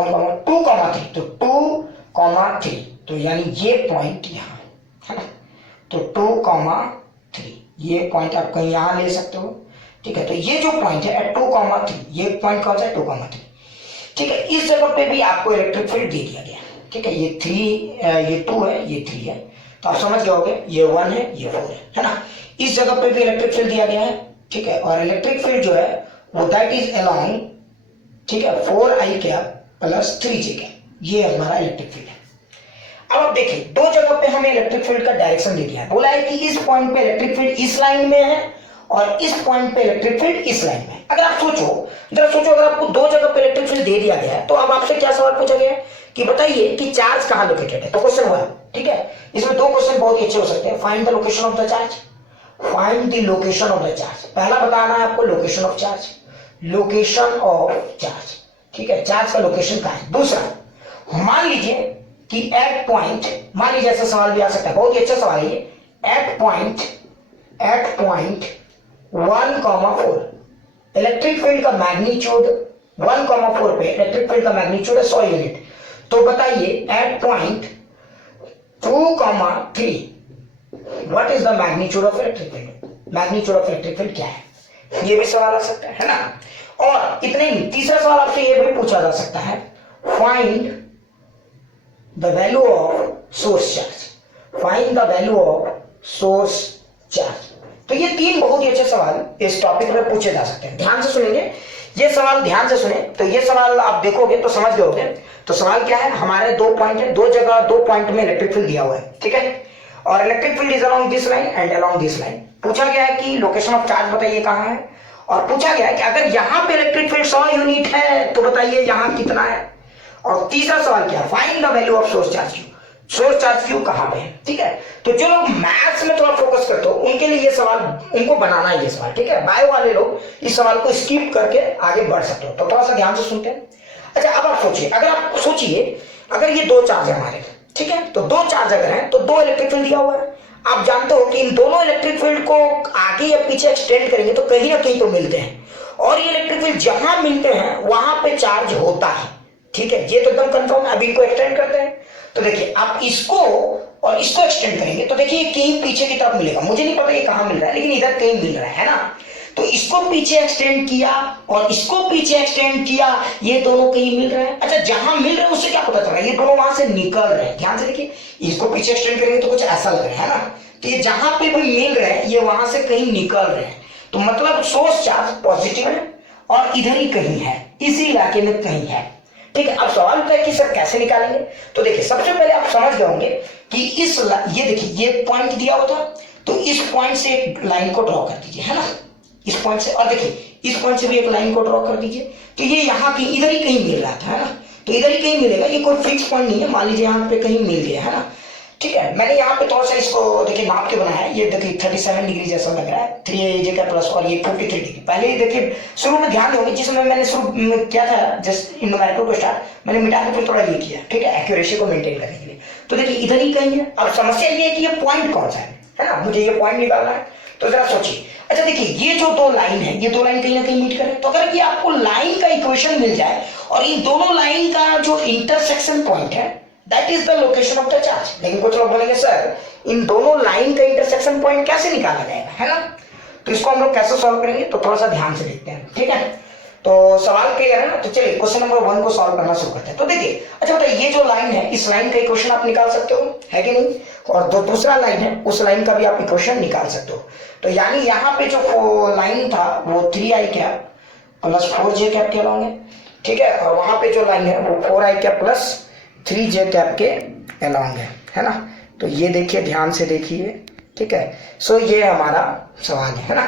2,3, तो 2,3, तो यानी ये पॉइंट यहाँ, है ना। तो 2,3 ये पॉइंट आप कहीं यहाँ ले सकते हो, ठीक है। तो ये जो पॉइंट है एट 2,3, ये पॉइंट कौन सा है, 2,3, ठीक है। इस जगह पे भी आपको इलेक्ट्रिक फील्ड दे दिया गया, ठीक है। ये 3, ये 2 है, ये 3 है, तो आप समझ गए होंगे ये 1 है, ये 4 है ना। इस जगह पे भी इलेक्ट्रिक फील्ड दिया गया है, ठीक है। और इलेक्ट्रिक फील्ड जो है वो दैट इज अलोंग, ठीक है, 4i cap plus 3j cap, ये हमारा इलेक्ट्रिक फील्ड है। अब आप देखिए दो जगह पे हमें इलेक्ट्रिक फील्ड का डायरेक्शन दे दिया है, बोला है कि इस पॉइंट पे इलेक्ट्रिक फील्ड इस लाइन में है और इस पॉइंट पे इलेक्ट्रिक फील्ड इस लाइन में है। अगर आप जरा सोचो अगर आपको दो जगह पे इलेक्ट्रिक फील्ड दे दिया गया है तो अब आपसे क्या सवाल पूछा गया है कि बताइए कि चार्ज कहां लोकेटेड है। तो क्वेश्चन हुआ, ठीक है, इसमें दो क्वेश्चन बहुत ही अच्छे हो सकते हैं। Find the location of the charge, find the location of the charge, पहला बताना है आपको location of charge, location of charge, ठीक है, चार्ज का लोकेशन कहां है। दूसरा मान लीजिए कि एट पॉइंट, मान लीजिए ऐसा सवाल भी आ सकता है, बहुत ही अच्छा सवाल है ये, एट पॉइंट 1,4 इलेक्ट्रिक फील्ड का मैग्नीट्यूड 1,4 पे इलेक्ट्रिक फील्ड का मैग्नीट्यूड है 100 यूनिट। तो बताइए at point 2,3 what is the magnitude of electric field, magnitude of electric field क्या है, ये भी सवाल आ सकता है ना। और इतने ही, तीसरा सवाल आपसे ये भी पूछा जा सकता है, find the value of source charge, find the value of source charge. तो ये तीन बहुत ही अच्छे सवाल इस टॉपिक में पूछे जा सकते हैं। ध्यान से सुनेंगे ये सवाल, ध्यान से सुने तो ये सवाल आप देखोगे तो समझ गए। तो सवाल क्या है, हमारे दो पॉइंट है, दो जगह दो पॉइंट में इलेक्ट्रिक फील्ड दिया हुआ है, ठीक है, और electric field is along this line and along this line. पूछा गया है कि लोकेशन ऑफ चार्ज बताइए कहां है, और पूछा गया है कि अगर यहां पे इलेक्ट्रिक फील्ड 100 यूनिट है तो बताइए यहां कितना है। और तीसरा सवाल क्या है, find the value of source charge Q, source charge Q कहां पे है, ठीक है। तो जो लोग मैथ्स में थोड़ा फोकस करते हो उनके लिए ये सवाल, उनको बनाना है ये सवाल, ठीक है। बायो वाले लोग इस सवाल को स्किप करके आगे बढ़ सकते हो। तो थोड़ा सा ध्यान से सुनते हैं। अच्छा अब आप सोचिए, अगर आप सोचिए अगर ये दो चार्ज है हमारे, ठीक है, तो दो चार्ज अगर है तो दो इलेक्ट्रिक फील्ड दिया हुआ है। आप जानते हो कि इन दोनों इलेक्ट्रिक फील्ड को आगे या पीछे एक्सटेंड करेंगे तो कहीं ना कहीं तो मिलते हैं, और ये इलेक्ट्रिक फील्ड जहां मिलते हैं वहां पे चार्ज होता है, ठीक है, ये तो एकदम कंफर्म। अब इनको एक्सटेंड करते हैं तो देखिए आप इसको और इसको एक्सटेंड करेंगे तो देखिए कहीं पीछे की तरफ मिलेगा, मुझे नहीं पता ये कहां मिल रहा है लेकिन इधर कहीं मिल रहा है ना। तो इसको पीछे एक्सटेंड किया और इसको पीछे एक्सटेंड किया, ये दोनों कहीं मिल रहे हैं। अच्छा, जहां मिल रहे हैं उससे क्या पता चल रहा है, ये दोनों वहां से निकल रहे हैं। ध्यान से देखिए, इसको पीछे एक्सटेंड करेंगे तो कुछ ऐसा लग रहा है ना, तो ये जहां पे भी मिल रहे हैं ये वहां से कहीं निकल रहे हैं, तो मतलब सोर्स चार्ज पॉजिटिव है और इधर ही कहीं है, इसी इलाके में कहीं है। ठीक है, अब सवाल होता है कि सर कैसे निकालेंगे। तो देखिए, सबसे पहले आप समझ गए होंगे कि ये देखिए, ये पॉइंट दिया होता, तो इस पॉइंट से एक लाइन को ड्रॉ कर दीजिए, है ना, इस पॉइंट से, और देखिए इस पॉइंट से भी एक लाइन को ड्रॉ कर दीजिए। तो ये यहाँ की इधर ही कहीं मिल रहा था, है ना, तो इधर ही कहीं मिलेगा, ये कोई फिक्स पॉइंट नहीं है, मान लीजिए यहाँ पे कहीं मिल गया, है ना। ठीक है, मैंने यहाँ पे थोड़ा सा इसको देखिए नाप के बनाया है, ये देखिए 37 डिग्री जैसा लग रहा है, 3 का प्लस, और ये 43 डिग्री। पहले ही देखिए शुरू में ध्यान दोगे, जिसमें मैंने शुरू में किया था जस्ट इन न्यूमेरिकल को स्टार्ट, मैंने मिटा के फिर थोड़ा ये किया, ठीक है, एक्यूरेसी को मेंटेन करने के लिए। तो देखिए इधर ही कहीं है। अब समस्या ये है कि ये पॉइंट कौन सा है ना, मुझे ये पॉइंट निकालना है। तो जरा सोचिए, अच्छा देखिए, ये जो दो लाइन है, ये दो लाइन कहीं ना कहीं मीट करें, तो अगर ये आपको लाइन का इक्वेशन मिल जाए और इन दोनों लाइन का जो इंटरसेक्शन पॉइंट है, that is the location of the charge. लेकिन कुछ लोग बोलेंगे सर इन दोनों लाइन का इंटरसेक्शन पॉइंट कैसे निकाला जाएगा, है ना, तो इसको हम लोग कैसे सॉल्व करेंगे, तो थोड़ा सा ध्यान से देखते हैं। ठीक है, तो सवाल क्लियर है ना, तो चलिए क्वेश्चन नंबर 1 को सॉल्व करना शुरू करते हैं। तो देखिए, अच्छा बताइए, ये जो लाइन है, इस लाइन का इक्वेशन आप निकाल सकते हो, है कि नहीं, और जो दूसरा लाइन है उस लाइन का भी आप इक्वेशन निकाल सकते हो। तो यानी यहाँ पे जो लाइन था वो 3i cap plus 4j cap के अलाउंग है, ठीक है, और वहां पे जो लाइन है वो 4i cap plus 3j cap के अलाउंग है ना। तो ये देखिए, ध्यान से देखिए, ठीक है। सो ये हमारा सवाल है ना।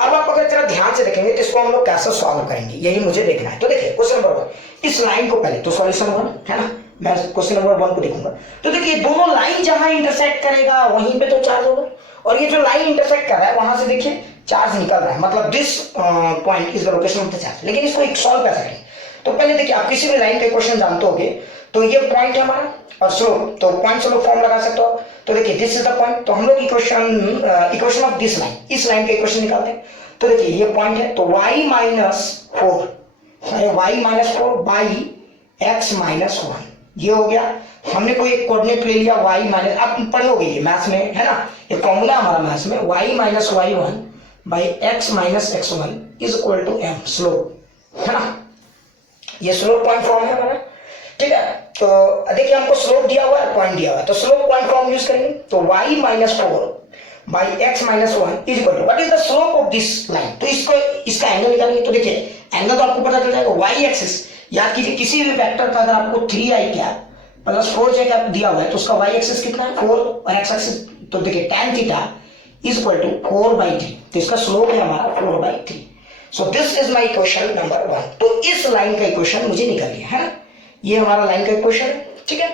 अब आप अगर जरा ध्यान से देखेंगे तो इसको हम लोग कैसे सॉल्व करेंगे, यही मुझे देखना है। तो देखिए क्वेश्चन नंबर 1, इस लाइन को पहले तो सॉल्यूशन 1 है ना, मैं क्वेश्चन नंबर 1 को देखूंगा। तो देखिए, दोनों लाइन जहां इंटरसेक्ट करेगा वहीं पे तो चार्ज होगा, और ये जो लाइन इंटरसेक्ट कर रहा है वहां से देखिए चार्ज निकल रहा है, मतलब this point is the location of the charge. लेकिन इसको एक सॉल्व कैसे करें, तो पहले देखिए, आप किसी भी लाइन का इक्वेशन जानते होगे, तो ये पॉइंट है हमारा और स्लोप, तो पॉइंट स्लोप फॉर्म लगा सकते हो। तो देखिए दिस इज द पॉइंट, तो हम लोग इक्वेशन ऑफ दिस लाइन, इस लाइन का इक्वेशन निकालते हैं। तो देखिए ये पॉइंट है, तो y minus 4 by x minus 1, ये हो गया। हमने कोई एक कोऑर्डिनेट ले लिया y माइनस, आप पढ़े होगे ये मैथ्स में, है ना, एक फॉर्मूला हमारा मैथ्स में, y minus y1 by x minus x1 is equal to m, slope, है ना, ये स्लोप पॉइंट फॉर्म है हमारा। ठीक है, तो देखिए हमको स्लोप दिया हुआ है, पॉइंट दिया हुआ है, तो स्लोप पॉइंट फॉर्म यूज करेंगे। तो y minus 4 by x minus 1 is equal to what is the slope of this line, तो इसको इसका एंगल निकालेंगे। तो देखिए एंगल तो आपको पता चल जाएगा, y एक्सिस, याद कीजिए किसी भी वेक्टर का अगर आपको 3i cap plus 4j cap दिया हुआ है तो उसका y एक्सिस कितना है 4 और x एक्सिस, तो देखिए tan theta is equal to 4/3, तो इसका स्लोप है हमारा 4/3। So this is my question number 1। तो इस लाइन का इक्वेशन मुझे निकल गया, है ना, ये हमारा लाइन का इक्वेशन है। ठीक है,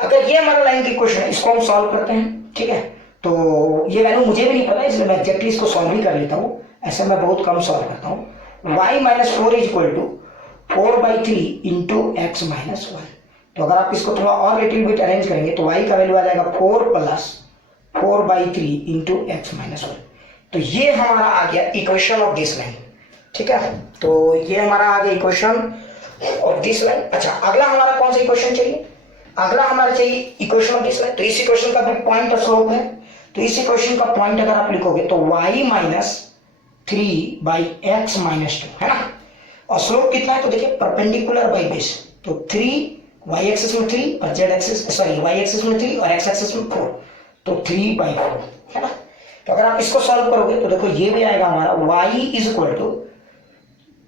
अगर ये हमारा लाइन का इक्वेशन है, इसको हम सॉल्व करते हैं। ठीक है, तो ये वैल्यू मुझे भी नहीं पता, इसलिए मैं एग्जैक्टली इसको सॉल्व ही कर लेता हूँ, ऐसे मैं बहुत कम सॉल्व करता हूँ। y minus 4 is equal to 4/3 into x minus 1। तो अगर आप इसको थोड़ा और लिटिल बिट अरेंज करेंगे तो y का वैल्यू आ जाएगा 4 प्लस 4/3 इंटू एक्स माइनस 1। तो ये हमारा आ गया इक्वेशन ऑफ दिस लाइन। ठीक है, तो ये हमारा आ गया इक्वेशन ऑफ दिस लाइन। अच्छा, अगला हमारा कौन सा इक्वेशन चाहिए, अगला हमारा चाहिए इक्वेशन ऑफ दिस लाइन। तो इस इक्वेशन का भी पॉइंट और स्लोप है, तो इस इक्वेशन का पॉइंट अगर आप लिखोगे तो y minus 3 by x minus 2, है ना, और स्लोप कितना है, तो देखिए परपेंडिकुलर बाई बेस, तो 3 y एक्सिस में 3 और z axis, sorry y axis में 3 और x एक्सिस में 4, तो 3/4, है ना। तो अगर आप इसको सॉल्व करोगे तो देखो ये भी आएगा हमारा y is equal to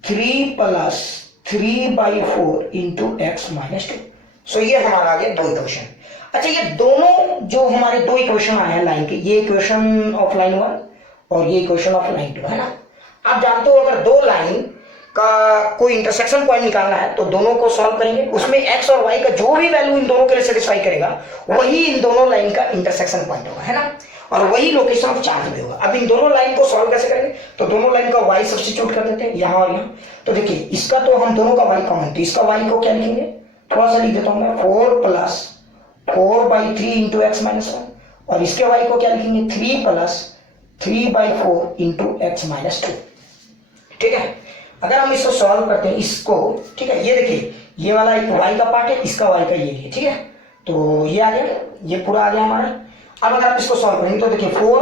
3 plus 3/4 into x minus 2। So ये हमारा आ गया दो इक्वेशन। अच्छा, ये दोनों जो हमारे दो इक्वेशन आए हैं लाइन के, ये इक्वेशन ऑफ लाइन 1 और ये इक्वेशन ऑफ लाइन 2, है ना। आप जानते हो अगर दो लाइन का कोई इंटरसेक्शन पॉइंट निकालना है तो दोनों को सॉल्व करेंगे, उसमें x और y का जो भी वैल्यू इन दोनों के लिए सेटिस्फाई करेगा वही इन दोनों लाइन का इंटरसेक्शन पॉइंट होगा, है ना, और वही लोकेशन ऑफ चार्ज भी होगा। अब इन दोनों लाइन को सॉल्व कैसे करेंगे, तो दोनों लाइन का y सब्स्टिट्यूट कर देते हैं यहाँ और यहाँ। तो देखिए इसका तो हम दोनों का y कॉमन, तो इसका y को क्या लिखेंगे, थोड़ा सा लिख देता हूँ मैं, 4 प्लस 4/3 इंटू एक्स माइनस 1, और इसके y को क्या लिखेंगे 3 प्लस 3/4 इंटू एक्स माइनस 2। ठीक है, अगर हम इसको सॉल्व करते हैं इसको, ठीक है, ये देखिए ये वाला एक y का पार्ट है, इसका y का ये है, ठीक है, तो ये आ गया, ये पूरा आ गया हमारा। अब अगर आप इसको सॉल्व करेंगे तो देखिए 4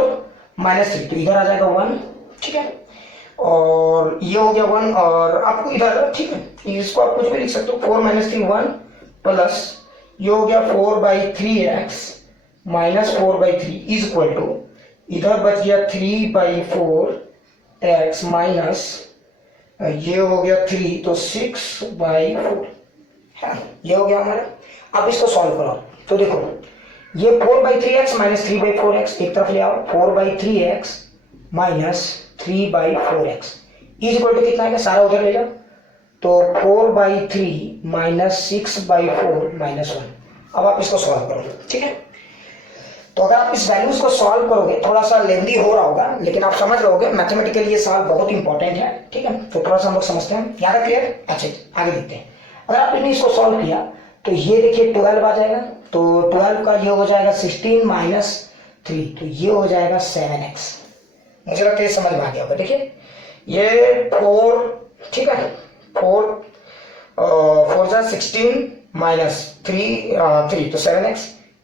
माइनस 3, तो इधर आ जाएगा 1, ठीक है, और ये हो गया 1 और आपको इधर ठीक है इसको आप कुछ भी लिख सकते हो 4 माइनस 3 1 प्लस ये हो गया 4/3x minus 4/3 is equal to इधर बच गया 3/4x माइनस ये हो गया 3 तो 6/4 है ये हो गया हमारा। अब इसको सॉल्व करो तो देखो ये 4/3x माइनस 3/4x एक तरफ ले आओ 4/3x minus 3/4x is equal to कितना है सारा उधर ले जाओ तो 4/3 माइनस 6/4 माइनस 1। अब आप इसको सॉल्व करो ठीक है। तो अगर आप इस वैल्यूज को सॉल्व करोगे थोड़ा सा लेंदी हो रहा होगा लेकिन आप समझ रहोगे मैथमेटिकली ये सवाल बहुत इंपॉर्टेंट है ठीक है। तो थोड़ा सा हम लोग समझते हैं यहाँ तक क्लियर। अच्छा आगे देखते हैं। अगर आपने इसको सॉल्व किया तो ये देखिए 12 आ जाएगा तो 12 का ये हो जाएगा 16 माइनस 3 तो ये हो जाएगा 7x। मुझे लगता है समझ में आ गया होगा। देखिए ये 4 ठीक है 4 जा 16 माइनस 3 तो 7x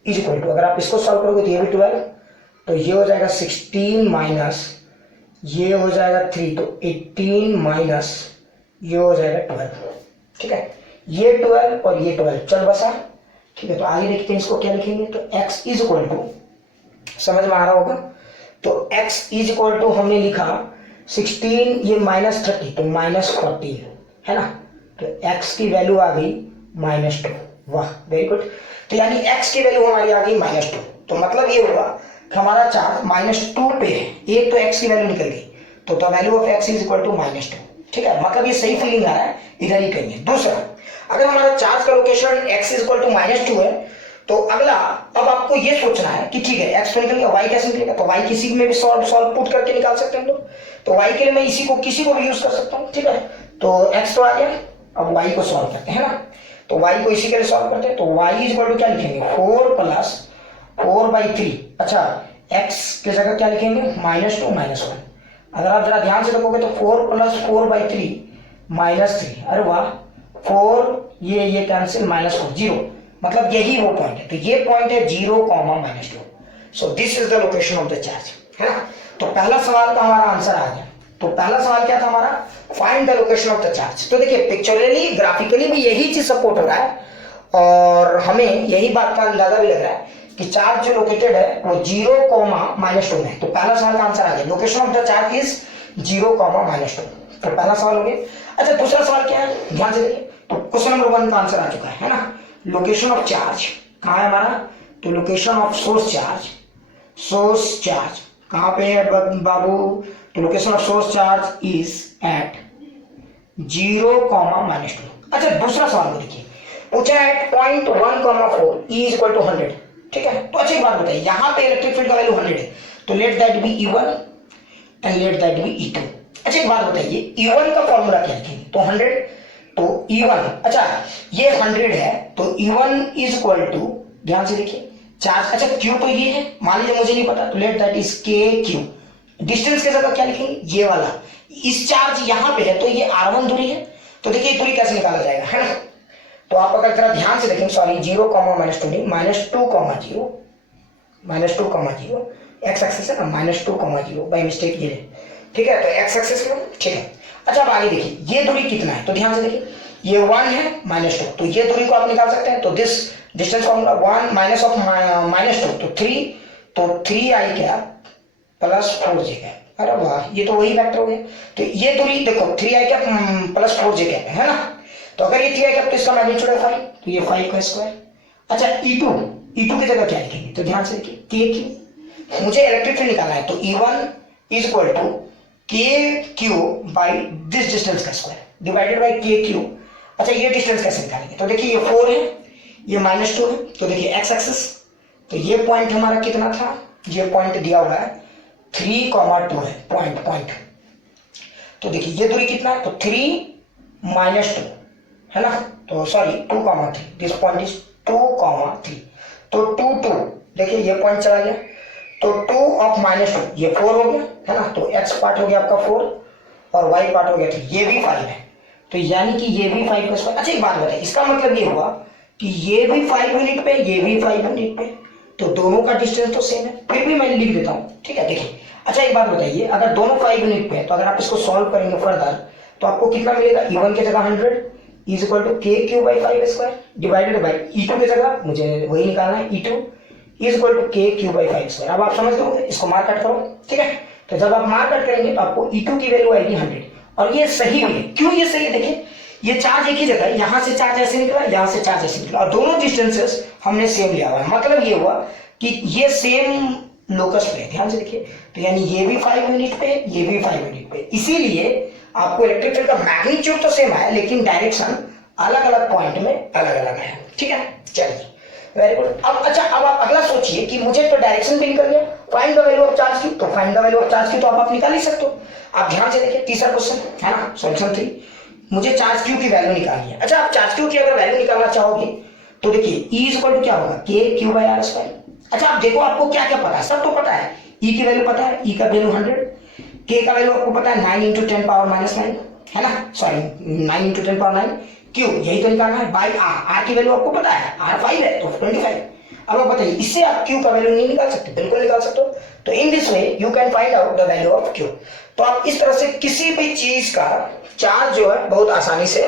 इज इक्वल टू अगर आप इसको सॉल्व करोगे तो ये भी 12 तो ये हो जाएगा 16 माइनस ये हो जाएगा 3 तो 18 माइनस ये हो जाएगा 12 ठीक है। ये 12 और ये 12 चल बसा ठीक है। तो आगे देखते हैं इसको क्या लिखेंगे तो x इज इक्वल टू समझ में आ रहा होगा तो x इज इक्वल टू हमने लिखा 16 ये माइनस 30 तो माइनस 14 है ना। तो x की वैल्यू आ गई -2 वाह वेरी गुड। तो यानी x की वैल्यू हमारी आ गई -2 तो मतलब ये हुआ कि हमारा चार्ज -2 पे है एक तो x की वैल्यू निकल गई तो the value of x is equal to -2 ठीक है। मतलब ये सही फीलिंग आ रहा है इधर ही कहीं। दूसरा अगर हमारा चार्ज का location x is equal to -2 है तो अगला अब आपको ये सोचना है कि ठीक है x तो निकल गया y कैसे निकलेगा तो y किसी में भी सॉल्व पुट करके निकाल सकते हैं हम लोग। तो y के लिए मैं किसी को भी यूज कर सकता हूँ ठीक है। तो x तो आ गया अब y को सॉल्व करते हैं ना तो y को इसी के लिए सॉल्व करते हैं तो y इज इक्वल टू क्या लिखेंगे 4 प्लस 4/3 अच्छा x की जगह क्या लिखेंगे -2 -1। अगर आप जरा ध्यान से देखोगे तो 4 प्लस 4/3 -3 अरे वाह 4 ये कैंसिल -4 0 मतलब यही वो पॉइंट है। तो ये पॉइंट है 0, -2 सो this is the location of the charge है ना। तो पहला सवाल का हमारा आंसर आ गया। तो पहला सवाल क्या था हमारा find the location of the charge. तो देखिए पिक्चरली ग्राफिकली भी यही चीज सपोर्ट हो रहा है और हमें यही बात का अंदाजा भी लग रहा है कि चार्ज जो लोकेटेड है वो 0, -2 में। तो पहला सवाल का आंसर आ गया location of the charge is 0, -2। तो पहला सवाल हो गया। अच्छा दूसरा सवाल क्या है ध्यान से देखिए तो क्वेश्चन नंबर 1 का आंसर आ चुका है ना। लोकेशन ऑफ चार्ज कहाँ है हमारा तो लोकेशन ऑफ सोर्स चार्ज कहाँ पे है बाबू तो location of source charge is at 0, -2। अच्छा दूसरा सवाल देखिए पूछा है at point 1,4 E is equal to 100 ठीक है। तो अच्छी बात बताइए यहाँ पे इलेक्ट्रिक फील्ड का वैल्यू 100 है तो let that be E1 and let that be E2। अच्छा एक बात बताइए E1 का फॉर्मूला क्या लिखेंगे तो 100 तो E1 अच्छा ये 100 है तो E1 इज इक्वल टू ध्यान से देखिए चार्ज अच्छा Q तो ये है मान लीजिए मुझे नहीं पता तो let that is KQ। Distance के जगह क्या लिखेंगे ये वाला इस चार्ज यहाँ पे है तो ये R1 दूरी है तो देखिए दूरी कैसे निकाला जाएगा है ना। तो आप अगर जरा ध्यान से देखें सॉरी 0, -2 नहीं -2,0 एक्स एक्सिस है ना -2,0 बाय मिस्टेक ये ठीक है। तो एक्स एक्सिस में ठीक है। अच्छा अब आगे देखिए ये दूरी कितना है तो ध्यान से देखिए ये 1 है -2 तो ये दूरी को आप निकाल सकते हैं। तो this distance formula 1 minus of -2 तो 3 तो 3i cap plus 4j cap. अरे वाह ये तो वही वेक्टर हो गया। तो ये दूरी देखो 3i cap plus 4j cap है ना। तो अगर ये 3i कैप तो इसका मैग्नीट्यूड है 5 तो ये 5 का स्क्वायर। अच्छा E2 की जगह क्या लिखेंगे तो ध्यान से देखिए KQ मुझे इलेक्ट्रिक फील्ड निकालना है तो E1 is equal to KQ by this distance का स्क्वायर डिवाइडेड बाई KQ। अच्छा ये डिस्टेंस कैसे निकालेंगे तो देखिए ये 4 है ये -2 है तो देखिए एक्स एक्सिस तो ये पॉइंट हमारा कितना था ये पॉइंट दिया हुआ है 3,2 है पॉइंट। तो देखिए ये दूरी कितना है तो 3 -2 है ना तो सॉरी 2,3 दिस पॉइंट इज 2,3 तो 2 देखिए ये पॉइंट चला गया तो 2 ऑफ -2 ये 4 हो गया है ना। तो x पार्ट हो गया आपका 4 और y पार्ट हो गया 3 ये भी 5 है तो यानी कि ये भी 5 का स्क्वायर। अच्छा एक बात बताइए इसका मतलब ये हुआ कि ये भी 5 यूनिट पे ये भी 5 यूनिट पे तो दोनों का डिस्टेंस तो सेम है। फिर भी मैं लिख देता हूँ ठीक है। देखिए अच्छा एक बात बताइए, अगर दोनों 5 यूनिट पे है तो अगर आप इसको सॉल्व करेंगे फर्दर तो आपको कितना मिलेगा, E1 की जगह 100 इज इक्वल टू के Q by 5 square divided by E2 की जगह मुझे वही निकालना है, E2 इज इक्वल टू के क्यू बाई 5 स्क्वायर। अब आप समझ लोगे, इसको मार्क कट करो, ठीक है। तो जब आप मार्क कट करेंगे तो आपको E2 की वैल्यू आएगी 100 और ये सही भी है। क्यों ये सही है, देखिए ये चार्ज एक ही जगह है, यहां से चार्ज ऐसे निकला, यहां से चार्ज ऐसे निकला और दोनों डिस्टेंसेस हमने सेम लिया हुआ है। मतलब ये हुआ कि ये सेम लोकस पे है, ध्यान से देखिए। तो यानी ये भी 5 यूनिट पे, ये भी 5 यूनिट पे, इसीलिए आपको इलेक्ट्रिक फील्ड का मैग्नीट्यूड तो सेम आया लेकिन डायरेक्शन अलग अलग पॉइंट में अलग अलग आया, ठीक है। चलिए वेरी गुड। अब अच्छा, अब आप अगला सोचिए कि मुझे तो डायरेक्शन भी निकल गया, find the value of charge की, तो find the value of charge की तो आप निकाल ही सकते हो। आप ध्यान से देखिए, तीसरा क्वेश्चन है ना, सॉल्यूशन 3, मुझे चार्ज क्यू की वैल्यू निकालनी है। अच्छा, आप चार्ज क्यू की अगर वैल्यू निकालना चाहोगे तो देखिए E इज इक्वल टू क्या होगा, के क्यू बाई आर स्क्वायर। अच्छा आप देखो, आपको क्या क्या पता है, सब तो पता है। E की वैल्यू पता है, E का वैल्यू 100, K का वैल्यू आपको पता है 9 इंटू 10 पावर माइनस 9 है ना, सॉरी 9 इंटू 10 पावर 9, क्यू यही तो निकालना है, बाई आर की वैल्यू आपको पता है, R 5 है तो 25। अब आप बताइए, इससे आप क्यू का वैल्यू नहीं निकाल सकते, बिल्कुल निकाल सकते हो। तो in this way you can find out the value of Q. तो आप इस तरह से किसी भी चीज का चार्ज जो है बहुत आसानी से,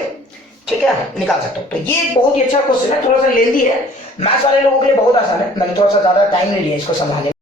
ठीक है, निकाल सकते हो। तो ये एक बहुत ही अच्छा क्वेश्चन है, थोड़ा सा लेंदी है, मैथ्स वाले लोगों के लिए बहुत आसान है, मैंने थोड़ा सा ज्यादा टाइम ले लिया इसको समझाने में।